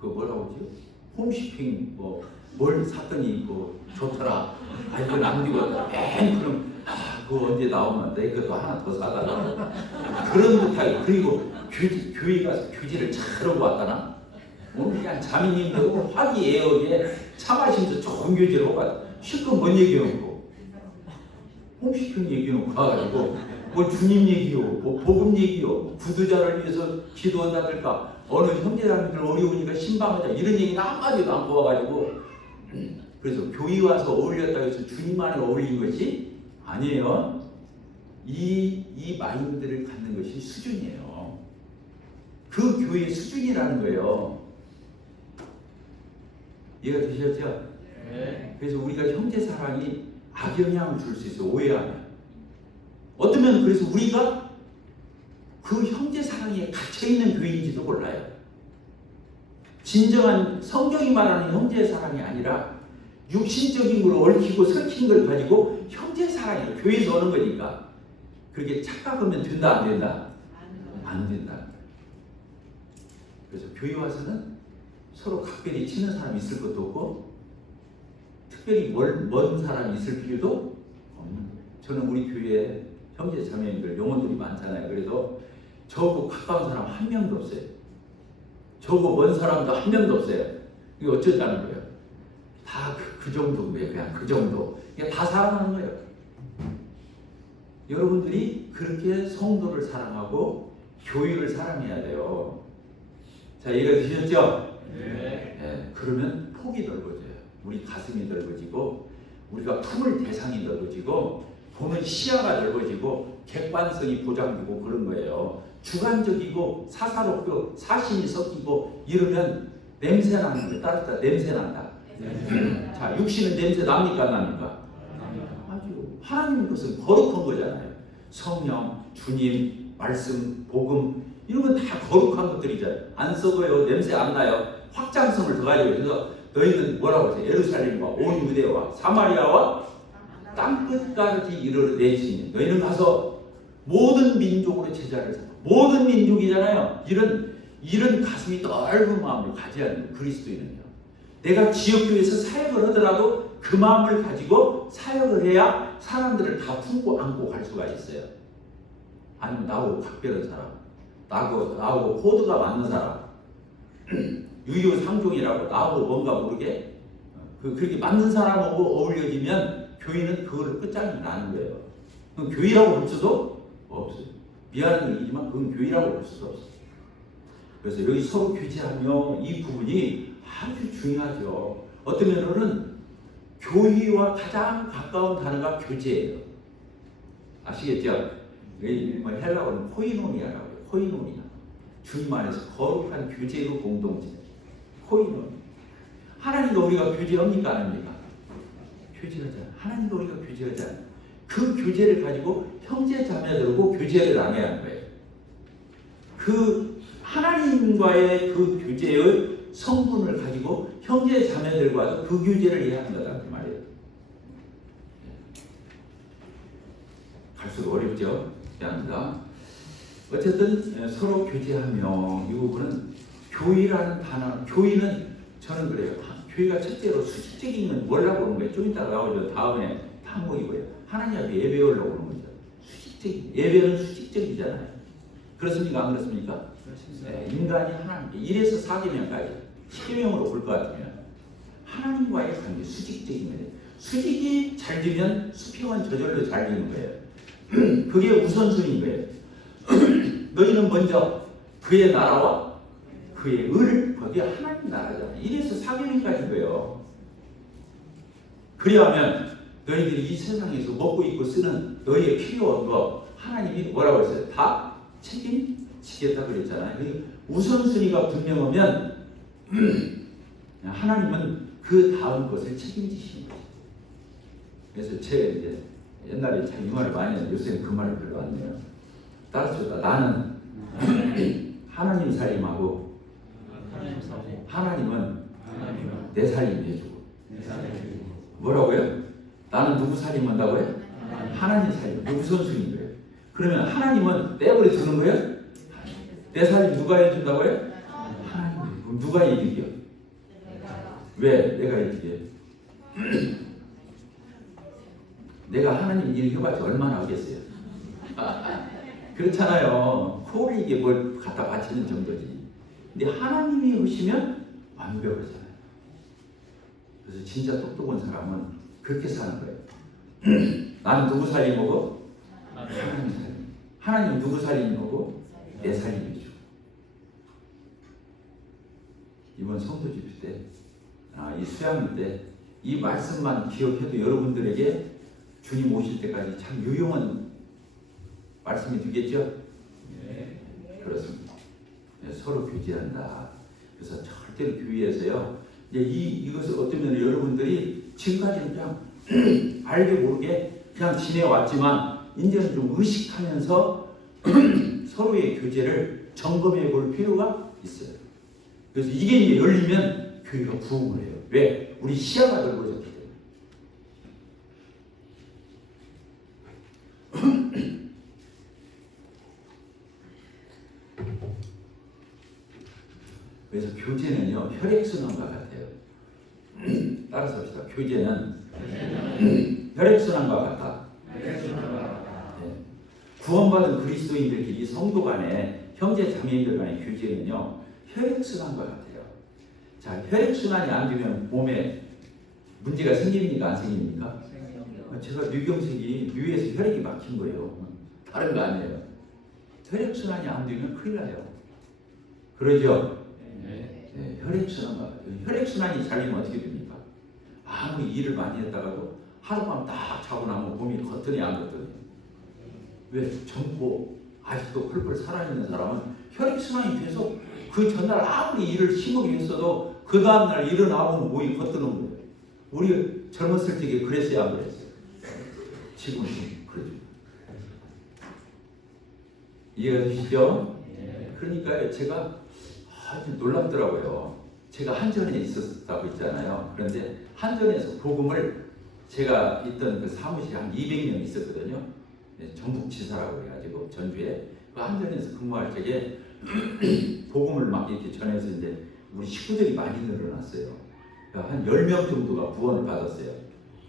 그 뭐라고 하죠? 홈쇼핑 뭐 뭘 샀더니 뭐 좋더라. 아 이건 안 되고 맨 그럼 그거 언제 나오면 내 것도 하나 더 사달라. 그런 듯하게. 그리고 교회 가서 교제를 잘하고 왔다나? 오늘 그냥 자매님들하고 화기애애하게 차 마시면서 좋은 교제를 하고 왔다. 실컷 뭔 얘기해놓고 홈쇼핑 얘기해놓고 와가지고 뭐 주님 얘기요, 뭐 복음 얘기요, 구두자를 위해서 기도한다든가 어느 형제자매들 어려우니까 신방하자 이런 얘기는 한마디도 안 와가지고 그래서 교회 와서 어울렸다고 해서 주님 안에 어울린 것이 아니에요. 이 마인드를 갖는 것이 수준이에요. 그 교회의 수준이라는 거예요. 이해가 되셨죠? 네. 그래서 우리가 형제 사랑이 악영향을 줄 수 있어요. 오해하면. 어쩌면 그래서 우리가 그 형제 사랑에 갇혀있는 교회인지도 몰라요. 진정한 성경이 말하는 형제 사랑이 아니라 육신적인 걸 얽히고 설킨 걸 가지고 형제 사랑이에요. 교회에서 오는 거니까. 그렇게 착각하면 된다 안 된다? 안 된다. 그래서 교회 와서는 서로 각별히 친한 사람이 있을 것도 없고 특별히 먼 사람이 있을 필요도 없는 거예요. 저는 우리 교회에 형제 자매님들 영혼들이 많잖아요. 그래도 저하고 가까운 사람 한 명도 없어요. 저하고 먼 사람도 한 명도 없어요. 이게 어쩌자는 거예요. 다 그 정도인 거예요. 그냥 그 정도. 그냥 다 사랑하는 거예요. 여러분들이 그렇게 성도를 사랑하고 교회를 사랑해야 돼요. 자, 이해가 되셨죠? 네. 네, 그러면 폭이 넓어져요. 우리 가슴이 넓어지고 우리가 품을 대상이 넓어지고 보는 시야가 넓어지고 객관성이 보장되고 그런 거예요. 주관적이고 사사롭고 사심이 섞이고 이러면 냄새 나는 거예요. 따뜻하다. 냄새 난다. 자, 육신은 냄새 납니까? 안 납니까? 아주 하나님 것은 거룩한 거잖아요. 성령, 주님, 말씀, 복음 이런 건 다 거룩한 것들이잖아요. 안 썩어요. 냄새 안 나요. 확장성을 더 가지고 그래서 너희는 뭐라고 하세요? 예루살렘과 온 유대와 사마리아와 땅끝까지 이르러 내치니 너희는 가서 모든 민족으로 제자를 삼아. 모든 민족이잖아요. 이런 가슴이 넓은 마음을 가져야 하는 그리스도인은요. 내가 지역교회에서 사역을 하더라도 그 마음을 가지고 사역을 해야 사람들을 다 품고 안고 갈 수가 있어요. 아니면 나하고 각별한 사람, 나하고 코드가 맞는 사람, 유유상종이라고 나하고 뭔가 모르게 그렇게 맞는 사람하고 어울려지면 교회는 그거를 끝장이 나는 거예요. 그럼 교회라고 볼 수도 없어요. 미안한 얘기지만 그건 교회라고 볼 수도 없어요. 그래서 여기 서로 교제하며 이 부분이 아주 중요하죠. 어떤 면으로는 교회와 가장 가까운 단어가 교제예요. 아시겠죠? 헬라어는 코이노니아라고 해요. 코이노니아. 주님 안에서 거룩한 교제로 공동체. 코이노니아. 하나님과 우리가 교제합니까? 안 합니까? 교제하잖아요. 하나님과 우리가 교제하잖아요. 그 교제를 가지고 형제 자매들하고 교제를 나눠야 하는 거예요. 그 하나님과의 그 교제의 성분을 가지고 형제 자매들과도 그 교제를 해야 하는 거다 그 말이에요. 갈수록 어렵죠. 미안합니다. 어쨌든 서로 교제하며 이 부분은 교회라는 단어. 교회는 저는 그래요. 교회가 첫째로 수직적인 건 뭐라고 하는 거예요? 좀 이따가 나오죠. 다음에 항목이 뭐예요? 하나님 앞에 예배하려고 하는 거죠. 수직적인 예배는 수직적이잖아요. 그렇습니까? 안 그렇습니까? 네, 인간이 하나님께 1에서 4계명까지 10계명으로 볼 것 같으면 하나님과의 관계 수직적인 거예요. 수직이 잘 되면 수평은 저절로 잘 되는 거예요. 그게 우선순위인 거예요. 너희는 먼저 그의 나라와 그의 의를 거기에 하나님 나라잖아요. 1에서 4계명까지인 거예요. 그리하면 너희들이 이 세상에서 먹고 입고 쓰는 너희의 필요한 거 하나님이 뭐라고 했어요? 다 책임지겠다 그랬잖아요. 우선순위가 분명하면 하나님은 그 다음 것을 책임지시는 거죠. 그래서 제가 이제 옛날에 참 이 말을 많이 했는데 요새는 그 말을 별로 안 해요. 따라서 나는 하나님 살림하고 하나님은 내 살림 해주고 뭐라고요? 나는 누구 살림한다고요? 하나님 살림. 누구 선수인 거예요? 그러면 하나님은 내버려 두는 거예요? 내 살림 누가 해준다고요? 하나님. 그럼 누가 이득이요? 왜 내가 이득이에요? 내가 하나님 일 해봤자 얼마나 하겠어요? 그렇잖아요. 코를 이게 뭘 갖다 바치는 정도지. 근데 하나님이 오시면 완벽하잖아요. 그래서 진짜 똑똑한 사람은 그렇게 사는 거예요. 나는 누구 살림이고? 하나님 살림. 하나님 누구 살림이고? 내 살림이죠. 이번 성도 집회 때, 이 수양일 때 이 말씀만 기억해도 여러분들에게 주님 오실 때까지 참 유용한 말씀이 되겠죠? 네. 그렇습니다. 네, 서로 교제한다. 그래서 절대로 교회에서요. 이제 이것을 어쩌면 여러분들이 지금까지는 그냥 알게 모르게 그냥 지내왔지만 이제는 좀 의식하면서 서로의 교제를 점검해 볼 필요가 있어요. 그래서 이게 이제 열리면 교회가 부흥을 해요. 왜? 우리 시야가 넓어졌기 때문에. 그래서 교제는요, 혈액순환과 같아요. 따라서 합시다. 교제는 혈액순환과 같다. 네. 구원받은 그리스도인들끼리 성도 간에 형제 자매인들 간의 교제는요, 혈액순환과 같아요. 자, 혈액순환이 안 되면 몸에 문제가 생깁니까? 안 생깁니까? 제가 뇌경색이 뇌에서 혈액이 막힌 거예요. 다른 거 아니에요. 혈액순환이 안 되면 큰일 나요. 그러죠? 네, 혈액순환이 잘 되면 어떻게 됩니까? 아무리 일을 많이 했다가도 하룻밤 딱 자고 나면 몸이 거뜬히 안 거든요. 왜? 젊고 아직도 펄펄 살아있는 사람은 혈액순환이 계속 그 전날 아무리 일을 심하게 했어도 그 다음날 일어나면 몸이 거뜬한 거예요. 우리 젊었을 적에 그랬어야 안 그랬어요? 지금은 그러죠. 이해가 되시죠? 그러니까 제가 아주 놀랍더라고요. 제가 한전에 있었다고 했잖아요. 그런데 한전에서 복음을 제가 있던 그 사무실에 한 200명 있었거든요. 전북지사라고 해가지고 전주에 그 한전에서 근무할 적에 복음을 막 이렇게 전해서 이제 우리 식구들이 많이 늘어났어요. 한 10명 정도가 구원을 받았어요.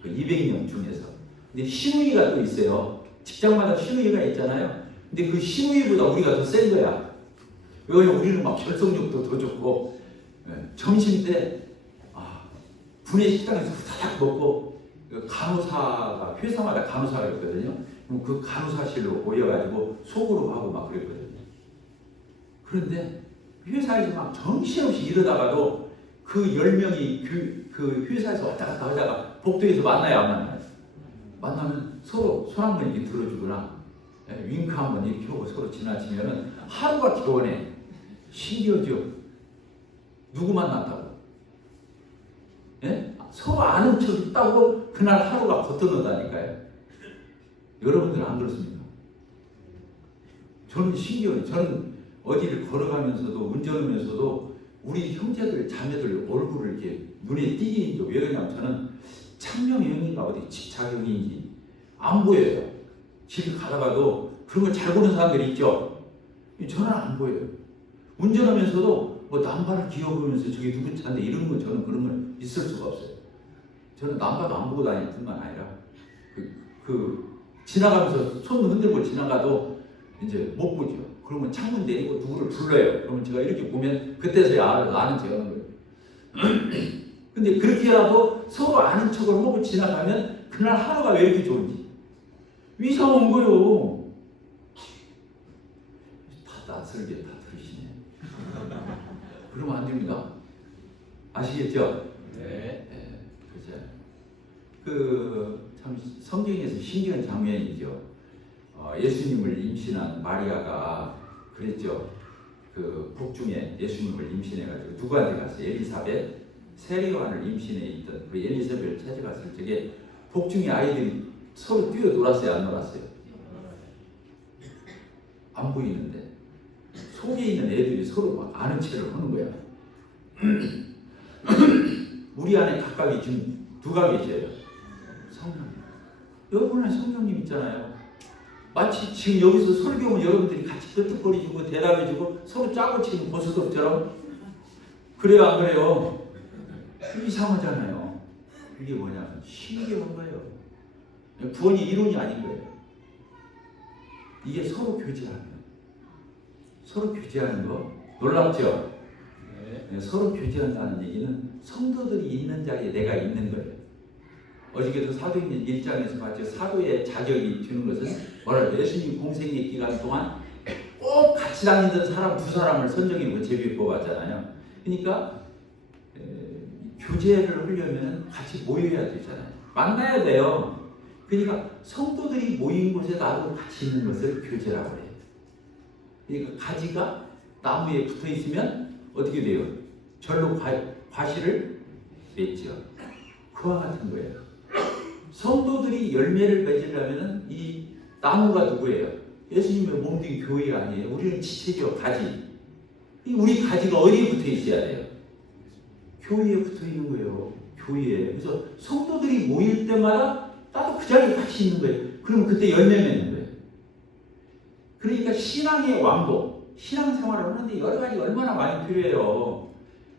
그 200명 중에서. 근데 시누이가 또 있어요. 직장마다 시누이가 있잖아요. 근데 그 시누이보다 우리가 더 센 거야. 왜냐면 우리는 막 결속력도 더 좋고, 점심 때 분해 식당에서 후다닥 먹고, 간호사가 회사마다 간호사가 있거든요. 그럼 그 간호사실로 모여가지고 속으로 하고 막 그랬거든요. 그런데 회사에서 막 정신없이 이러다가도 그 10명이 그 회사에서 왔다 갔다 하다가 복도에서 만나요, 안 만나요? 만나면 서로 손 한 번 이렇게 들어주거나 윙크 한 번 이렇게 하고 서로 지나치면은 하루가 개원해. 신기하죠? 누구 만났다고? 예? 서로 아는 척 있다고 그날 하루가 거뜬하다니까요. 여러분들은 안 그렇습니까? 저는 신기해요. 저는 어디를 걸어가면서도 운전하면서도 우리 형제들 자매들 얼굴을 이렇게 눈에 띄게 있죠. 왜 그러냐면 저는 창녕형인가 어디 집착형인지 안 보여요. 길 가다가도 그런 걸 잘 보는 사람들이 있죠. 저는 안 보여요. 운전하면서도 뭐 남바를 기어보면서 저기 누구 차인데 이런 거 저는 그런 걸 있을 수가 없어요. 저는 남바도 안 보고 다닐 뿐만 아니라 지나가면서 손 흔들고 지나가도 이제 못 보죠. 그러면 창문 내리고 누구를 불러요. 그러면 제가 이렇게 보면 그때서야 아는 척 하는 거예요. 근데 그렇게라도 서로 아는 척을 하고 지나가면 그날 하루가 왜 이렇게 좋은지 이상한 거예요. 다 낯설게 다 들으시네. 그러면 안 됩니다. 아시겠죠? 네. 그렇죠. 참 성경에서 신기한 장면이죠. 예수님을 임신한 마리아가 그랬죠. 그 복중에 예수님을 임신해가지고 누구한테 갔어요? 엘리사벳 세례요한을 임신해 있던 그 엘리사벳을 찾아갔을 적에 복중에 아이들이 서로 뛰어놀았어요? 안 놀았어요? 안 보이는데 속에 있는 애들이 서로 막 아는 체를 하는 거야. 우리 안에 각각이 지금 누가 계셔요? 성령님. 여러분은 성령님 있잖아요. 마치 지금 여기서 설교하면 여러분들이 같이 끄떡거리고 대답해주고 서로 짜고 치는 보수덕처럼 그래요 안 그래요? 이상하잖아요. 이게 뭐냐면 신기한 거예요. 구원이 이론이 아닌 거예요. 이게 서로 교제하는 거 놀랍죠? 네, 서로 교제한다는 얘기는 성도들이 있는 자리에 내가 있는 거예요. 어저께도 사도행전 1장에서 봤죠. 사도의 자격이 주는 것은 뭐라고 예수님 공생의 기간 동안 꼭 같이 다니던 사람 두 사람을 선정해서 제비에 뽑았잖아요. 그러니까 교제를 하려면 같이 모여야 되잖아요. 만나야 돼요. 그러니까 성도들이 모인 곳에 나도 같이 있는 것을 교제라고 해요. 그러니까 가지가 나무에 붙어 있으면 어떻게 돼요? 절로 과실을 맺죠. 그와 같은 거예요. 성도들이 열매를 맺으려면 이 나무가 누구예요? 예수님의 몸된 교회 아니에요? 우리는 지체죠. 가지. 우리 가지가 어디에 붙어 있어야 돼요? 교회에 붙어 있는 거예요. 교회에. 그래서 성도들이 모일 때마다 나도 그 자리에 같이 있는 거예요. 그러면 그때 열매 맺는 거예요. 그러니까 신앙의 왕도, 신앙생활을 하는데 여러 가지 얼마나 많이 필요해요.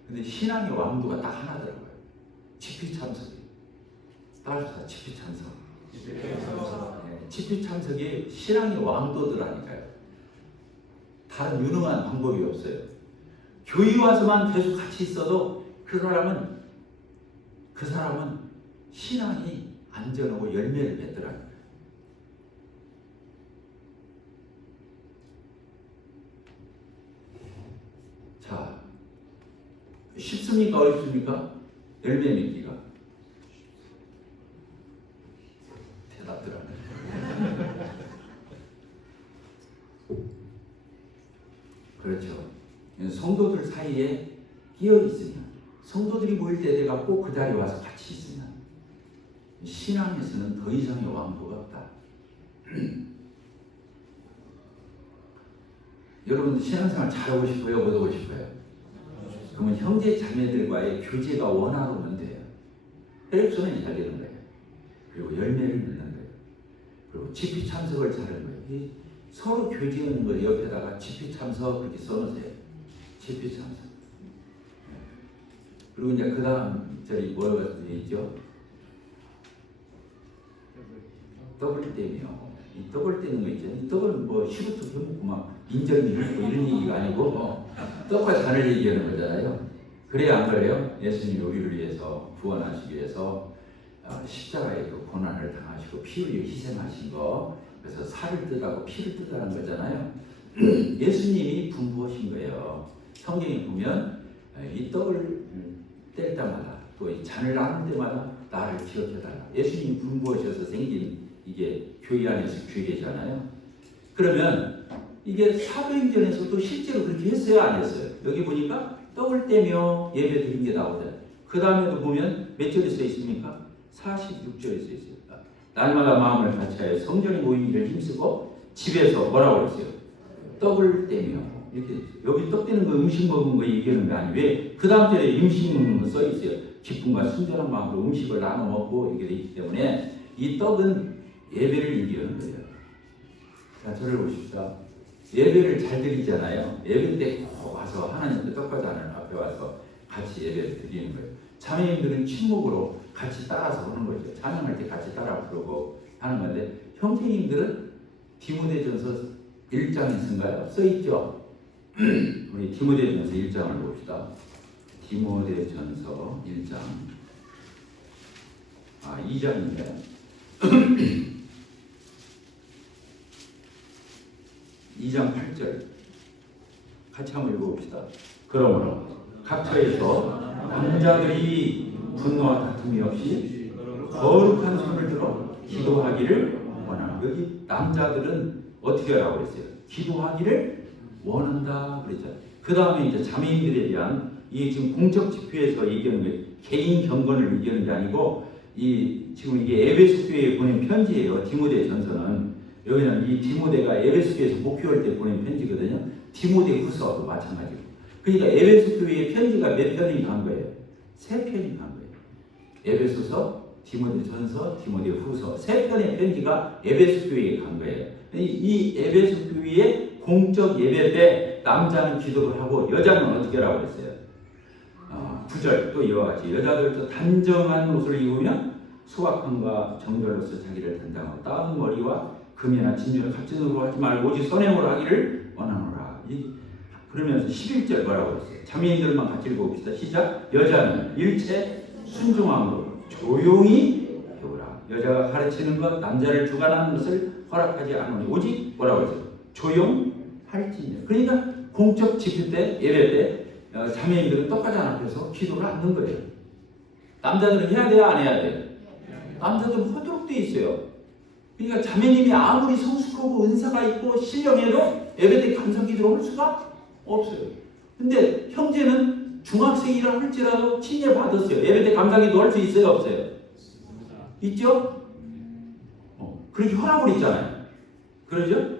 근데 신앙의 왕도가 딱 하나더라고요. 집회 참석이에요. 따라서 집회 참석. 집회 참석이 신앙의 왕도들하니까요. 다른 유능한 방법이 없어요. 교회 와서만 계속 같이 있어도 그 사람은 신앙이 안전하고 열매를 맺더라고요. 자, 쉽습니까? 어렵습니까? 열매 맺기가. 대답들 안 해요. 그렇죠. 성도들 사이에 끼어 있으면, 성도들이 모일 때 내가 꼭 그 자리에 와서 같이 있으면 신앙에서는 더 이상의 왕도가 없다. 여러분들 신앙생활 잘하고 싶어요? 못하고 싶어요? 그러면 형제 자매들과의 교제가 원활하면 돼요. 혈액순환이 잘 되는 거예요. 그리고 열매를 맺는 거예요. 그리고 집회 참석을 잘하는 거예요. 서로 교제하는 거 옆에다가 집회 참석 그렇게 써놓으세요. 집회 참석. 그리고 이제 그 다음 저기 뭐가 있죠? 떡을 떼며 이 떡을 떼는 거 있잖아요. 이 떡은 뭐 시부터 해먹고 막 인절미 뭐 이런 얘기가 아니고 떡과 잔을 얘기하는 거잖아요. 그래야 안 그래요? 예수님이 우리를 위해서 구원하시기 위해서 십자가에 그 고난을 당하시고 피 흘려 희생하신 거, 그래서 살을 뜨다고 피를 뜨다는 거잖아요. 예수님이 분부하신 거예요. 성경에 보면 이 떡을 뗄 때마다 또 이 잔을 나눌 때마다 나를 기억해달라. 예수님이 분부하셔서 생긴 이게 교회 안에서 규례잖아요. 그러면 이게 사도행전에서도 실제로 그렇게 했어요? 안 했어요? 여기 보니까 떡을 떼며 예배 드린 게 나오잖아요. 그 다음에도 보면 몇 절에 써 있습니까? 46절에 써 있어요. 날마다 마음을 같이하여 성전에 모인 일을 힘쓰고 집에서 뭐라고 그랬어요? 떡을 떼며 이렇게 여기 떡 떼는 거 음식 먹은 거 얘기하는 거 아니에요. 왜? 그 다음 절에 음식 먹는 거 써 있어요. 기쁨과 순전한 마음으로 음식을 나눠 먹고 이렇게 되어 있기 때문에 이 떡은 예배를 얘기하는 거예요. 자, 저를 보십시오. 예배를 잘 드리잖아요. 예배 때 꼭 와서 하나님께 떡과 잔을 앞에 와서 같이 예배를 드리는 거예요. 자매님들은 침묵으로 같이 따라서 하는 거죠. 찬양할 때 같이 따라 부르고 하는 건데, 형제님들은 디모데전서 1장에 써있죠? 우리 디모데전서 1장을 봅시다. 디모데전서 1장 2장인데 2장 8절 같이 한번 읽어봅시다. 그러므로 각처에서 남자들이 분노와 다툼이 없이 거룩한 손을 들어 기도하기를 원하는. 여기 남자들은 어떻게 하라고 그랬어요? 기도하기를 원한다 그랬잖아요. 그 다음에 이제 자매인들에 대한 이게 지금 공적 집회에서 얘기하는 게 개인 경건을 얘기하는 게 아니고 지금 이게 에베소 교회에 보낸 편지예요. 디모데 전서는 여기는 이 디모데가 에베소 교회에서 목회할 때 보낸 편지거든요. 디모데 후서도 마찬가지고. 그러니까 에베소 교회의 편지가 몇 편이 간 거예요? 3편이 간 거예요. 에베소서, 디모데전서, 디모데후서 세 편의 편지가 에베소 교회에 간 거예요. 이 에베소 교회의 공적 예배 때 남자는 기도를 하고 여자는 어떻게 하라고 그랬어요? 9절 또 이와 같이 여자들도 단정한 옷을 입으면 수확함과 정결로서 자기를 단장하고 따은 머리와 금이나 진주를 같은 으로 하지 말고 오직 선행으로 하기를 원하노라. 그러면서 11절 뭐라고 했어요? 자매인들만 같이 읽어봅시다. 시작. 여자는 일체 순종함으로 조용히 배우라. 여자가 가르치는 것, 남자를 주관하는 것을 허락하지 않으니 오직 뭐라고 했어요? 조용할지니라. 그러니까 공적 집회 때, 예배 때 자매인들은 떡가장 앞에서 기도를 않는 거예요. 남자들은 해야 돼요? 안 해야 돼요? 남자들은 허도록 돼 있어요. 그러니까 자매님이 아무리 성숙하고 은사가 있고 신령해도 예배 때 감사 기도를 할 수가 없어요. 근데 형제는 중학생이라 할지라도 친례 받았어요. 예배 때 감사 기도 할 수 있어요? 없어요? 있죠? 그렇게 허락을 했잖아요. 그러죠?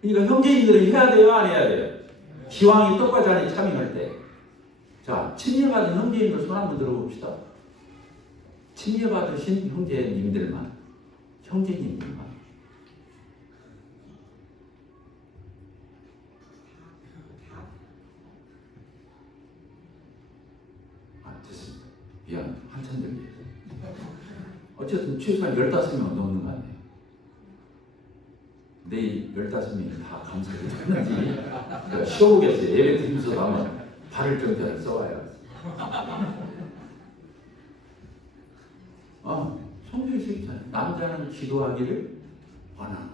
그러니까 형제인들은 해야 돼요? 안 해야 돼요? 기왕이 떡과 잔에 참여할 때. 자, 친례 받은 형제인들 손 한번 들어봅시다. 친례 받으신 형제님들만, 형제님들만. 됐습니다. 미안, 한참 들리죠. 어쨌든 최소한 15명 넘는 거 아니에요. 내일 15명이 다 감사하게 됐는지 제가 쉬어보겠어요. 예배 드리면서도 한번 발을 정자를 써와요. 성경에서 있잖아요. 남자는 기도하기를 원하노라.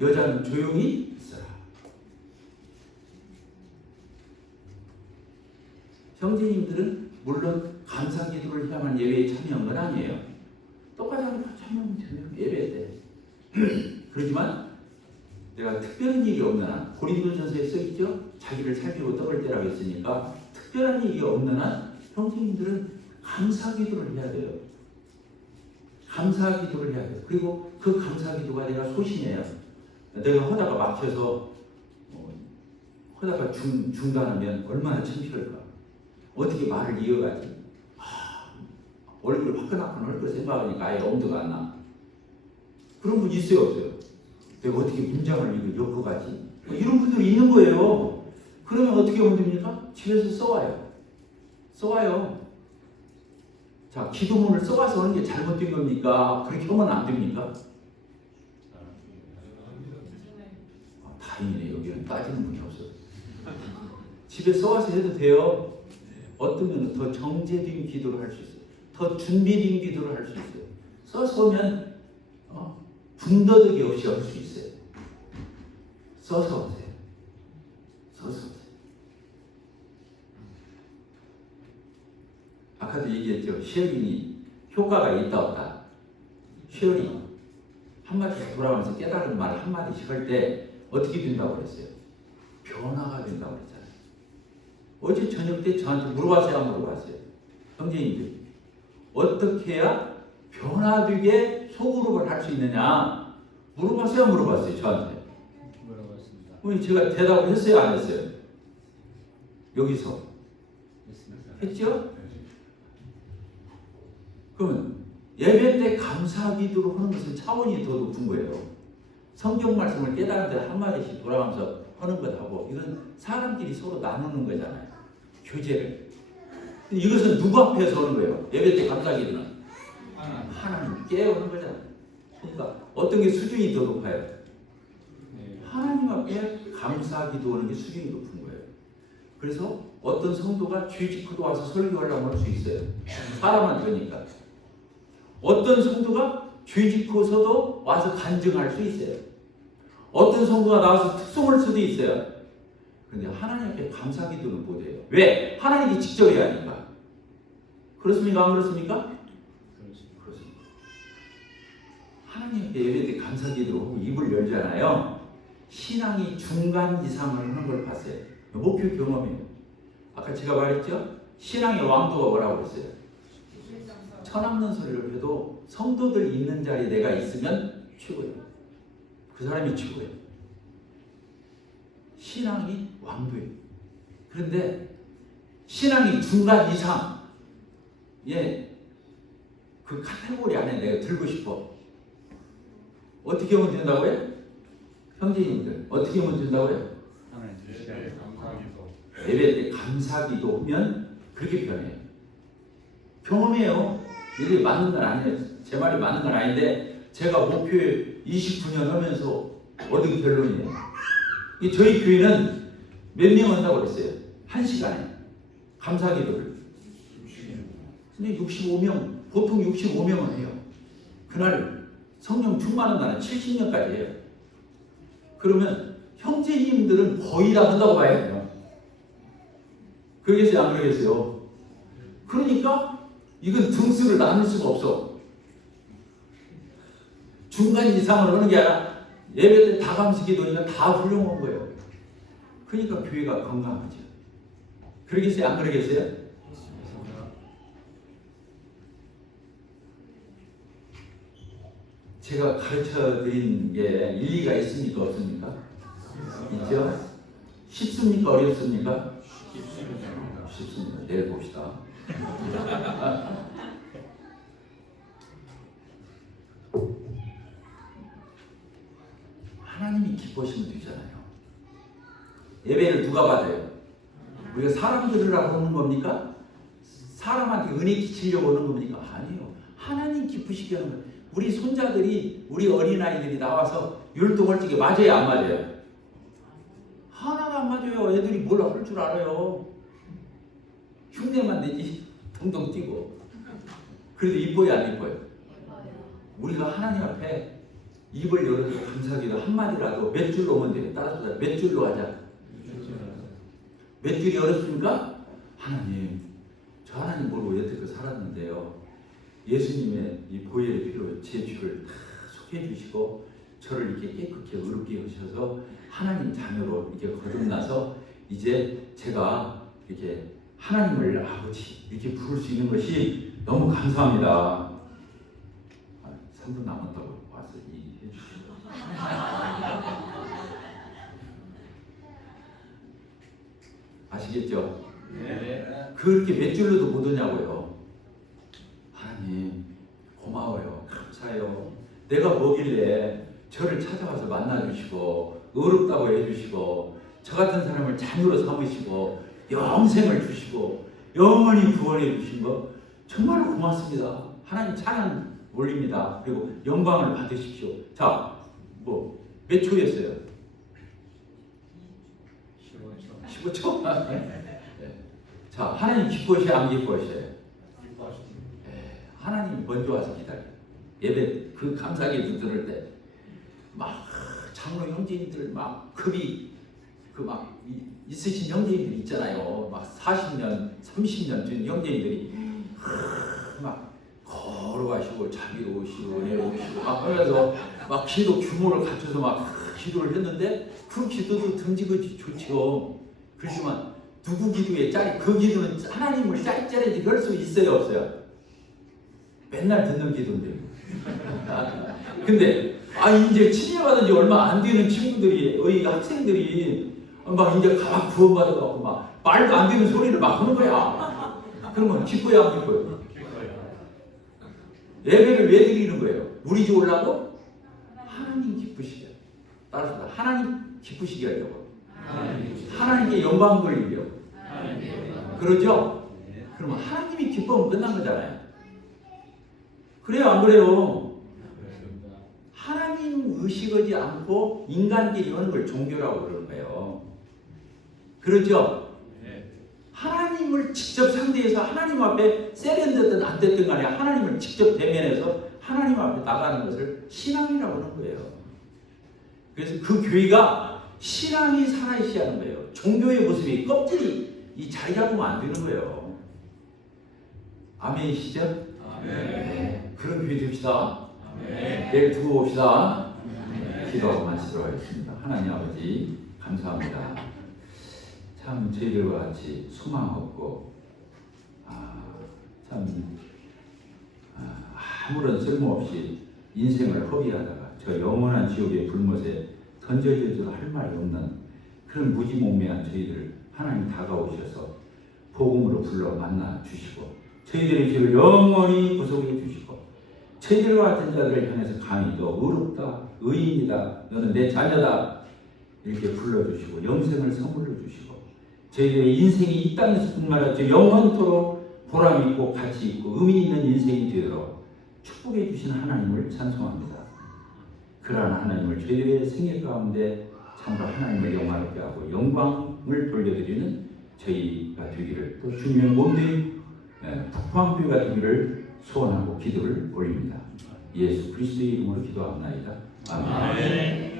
여자는 조용히 있어라. 형제님들은 물론 감사 기도를 해야만 예배에 참여한 건 아니에요. 똑같이 참여하면 되네요. 예배 때. 그렇지만 내가 특별한 일이 없는 한, 고린도전서에 써있죠? 자기를 살피고 떡을 떼라고 했으니까 특별한 일이 없는 한 형제님들은 감사 기도를 해야 돼요. 감사 기도를 해야 돼요. 그리고 그 감사 기도가 내가 소신해요. 내가 하다가 막혀서 하다가 중단하면 얼마나 창피할까. 어떻게 말을 이어가지? 얼굴 화끈화끈 할 거 생각하니까 아예 엄두가 안 나. 그런 분 있어요, 없어요? 내가 어떻게 문장을 엮어가지? 이런 분들이 있는 거예요. 그러면 어떻게 하면 됩니까? 집에서 써와요. 자, 기도문을 써와서 하는 게 잘못된 겁니까? 그렇게 하면 안 됩니까? 다행이네. 여기는 따지는 분이 없어요. 집에 써와서 해도 돼요. 어떤 면은 더 정제된 기도를 할 수 있어요. 더 준비된 기도를 할 수 있어요. 써서 오면 군더더기 없이 할 수 있어요. 써서 오세요. 아까도 얘기했죠. 쉐어링이 효과가 있다 없다. 쉐어링 한마디씩 돌아가면서 깨달은 말 한마디씩 할 때 어떻게 된다고 그랬어요? 변화가 된다고 그랬잖아요. 어제 저녁 때 저한테 물어봤어요? 안 물어봤어요? 형제님들 어떻게 해야 변화되게 소그룹을 할 수 있느냐 물어봤어요? 안 물어봤어요? 저한테 물어봤습니다. 제가 대답을 했어요? 안 했어요? 여기서 했죠? 그러면 예배 때 감사 기도로 하는 것은 차원이 더 높은 거예요. 성경 말씀을 깨달은데 한마디씩 돌아가면서 하는 것하고 이건 사람끼리 서로 나누는 거잖아요. 교제를. 이것은 누구 앞에서 하는 거예요? 예배 때 감사 기도는 하나님께 하는 거잖아요. 그러니까 어떤 게 수준이 더 높아요? 하나님 앞에 감사 기도하는 게 수준이 높은 거예요. 그래서 어떤 성도가 죄짓고도 와서 설교하려고 할 수 있어요. 사람한테니까. 어떤 성도가 죄짓고서도 와서 간증할 수 있어요. 어떤 성도가 나와서 특송할 수도 있어요. 그런데 하나님 앞에 감사 기도는 못해요. 왜? 하나님이 직접 해야 하니까. 그렇습니까? 안 그렇습니까? 그렇습니다. 하나님 앞에 예배 때 감사 기도로 하고 입을 열잖아요. 신앙이 중간 이상을 하는 걸 봤어요. 목표 경험이에요. 아까 제가 말했죠? 신앙의 왕도가 뭐라고 했어요? 천없는 소리를 해도 성도들 있는 자리에 내가 있으면 최고예요. 그 사람이 최고예요. 신앙이 왕도예요. 그런데 신앙이 중간 이상 예, 그 카테고리 안에 내가 들고 싶어. 어떻게 하면 된다고요? 형제님들 어떻게 하면 된다고요? 하나님 주시게 감사하기도. 예배 때 감사기도 하면 그렇게 변해요. 경험해요. 이게 맞는 건 아니에요. 제 말이 맞는 건 아닌데 제가 목표에 29년 하면서 얻은 결론이에요. 저희 교회는 몇 명 한다고 그랬어요? 1시간에 감사기도를. 근데 65명, 보통 65명은 해요. 그날 성령 충만한 날은 70년까지 해요. 그러면 형제님들은 거의 다 한다고 봐야 돼요. 그러겠어요? 안 그러겠어요? 그러니까 이건 등수를 나눌 수가 없어. 중간 이상을 하는 게 아니라 예배 때 다 감사기도니까 다 훌륭한 거예요. 그러니까 교회가 건강하죠. 그러겠어요? 안 그러겠어요? 제가 가르쳐 드린 게 일리가 있습니까? 없습니까? 있죠? 쉽습니까? 어렵습니까? 쉽습니다. 내일 봅시다. 하나님이 기뻐하시면 되잖아요. 예배를 누가 받아요? 우리가 사람 들으라고 하는 겁니까? 사람한테 은혜 끼치려고 하는 겁니까? 아니에요. 하나님 기쁘시게 하는 거예요. 우리 손자들이, 우리 어린아이들이 나와서 율동을 찍게 맞아요? 안 맞아요? 하나도 안 맞아요. 애들이 뭘 할 줄 알아요. 흉내만 내지 동동 뛰고. 그래도 이뻐요? 안 이뻐요? 우리가 하나님 앞에 입을 열어서 감사하기도 한마디라도 몇 줄로 오면 돼요. 따라서 몇 줄로 하자. 몇 줄이 어렵습니까? 하나님, 저 하나님 모르고 여태껏 살았는데요. 예수님의 이 보혈의 피로 제 죄를 다 속해 주시고 저를 이렇게 깨끗게 의롭게 하셔서 하나님 자녀로 이렇게 거듭나서 이제 제가 이렇게 하나님을 아버지 이렇게 부를 수 있는 것이 너무 감사합니다. 3분 남았다고 와서 얘기해 주시고. 아시겠죠? 네. 그렇게 몇 줄로도 못 오냐고요. 하나님 고마워요. 감사해요. 내가 뭐길래 저를 찾아와서 만나주시고 의롭다고 해주시고 저 같은 사람을 자녀로 삼으시고 영생을 주시고 영원히 구원해 주신 거 정말 고맙습니다. 하나님 찬양 올립니다. 그리고 영광을 받으십시오. 자, 뭐 몇 초였어요? 15초. 15초? 네. 자, 하나님 기뻐하셔요? 안 기뻐하셔요? 하나님 먼저 와서 기다려요. 예배 그 감사기도 들을 때 막 장로 형제님들 막 급이 그 막 있으신 형제님들 있잖아요. 막 40년, 30년 된 형제님들이 막 걸어가시고 자기로 오시고 내려오시고 막 하면서 막 기도 규모를 갖춰서 막 기도를 했는데 그 기도도 듬직하지 좋죠. 그렇지만 누구 기도에 그 기도는 하나님을 짜릿짜릿히 할 수 있어요, 없어요? 맨날 듣는 기도인데. 근데 이제 치료받은 지 얼마 안 되는 친구들이, 학생들이 막 이제 막 구원받아갖고 막 말도 안 되는 소리를 막 하는 거야. 그러면 기뻐요, 안 기뻐요? 예배를 왜 드리는 거예요? 우리 집 올라고? 하나님 기쁘시게. 따라서 하나님 기쁘시게 하려고. 하나님께 영광 돌리려고. 그러죠? 그러면 하나님이 기뻐하면 끝난 거잖아요. 그래요, 안 그래요? 하나님 의식하지 않고 인간끼리 하는 걸 종교라고 그러는 거예요. 그렇죠? 하나님을 직접 상대해서 하나님 앞에 세련됐든 안 됐든 간에 하나님을 직접 대면해서 하나님 앞에 나가는 것을 신앙이라고 하는 거예요. 그래서 그 교회가 신앙이 살아있어야 하는 거예요. 종교의 모습이 껍질이 이 자리 잡으면 안 되는 거예요. 아멘이시죠? 아멘. 네, 그런 교회 됩시다. 아멘. 내일 두고 봅시다. 기도하고 마치도록 하겠습니다. 하나님 아버지 감사합니다. 참 저희들과 같이 소망 없고 아무런 쓸모없이 인생을 허비하다가 저 영원한 지옥의 불못에 던져져도 할 말이 없는 그런 무지몽매한 저희들을 하나님 다가오셔서 복음으로 불러 만나 주시고 저희들의 죄를 영원히 구속해 주시고 저희들과 같은 자들을 향해서 감히 너 의롭다, 의인이다, 너는 내 자녀다 이렇게 불러주시고 영생을 선물로 주시고 저희들의 인생이 이 땅에서 뿐만 아니라 영원토록 보람 있고 가치 있고 의미 있는 인생이 되도록 축복해 주신 하나님을 찬송합니다. 그러한 하나님을 저희들의 생애 가운데 참으로 하나님을 영화롭게 하고 영광을 돌려드리는 저희가 되기를 또 주님의 몸된 북방교회가 되기를 소원하고 기도를 올립니다. 예수 그리스도의 이름으로 기도합나이다. 아멘.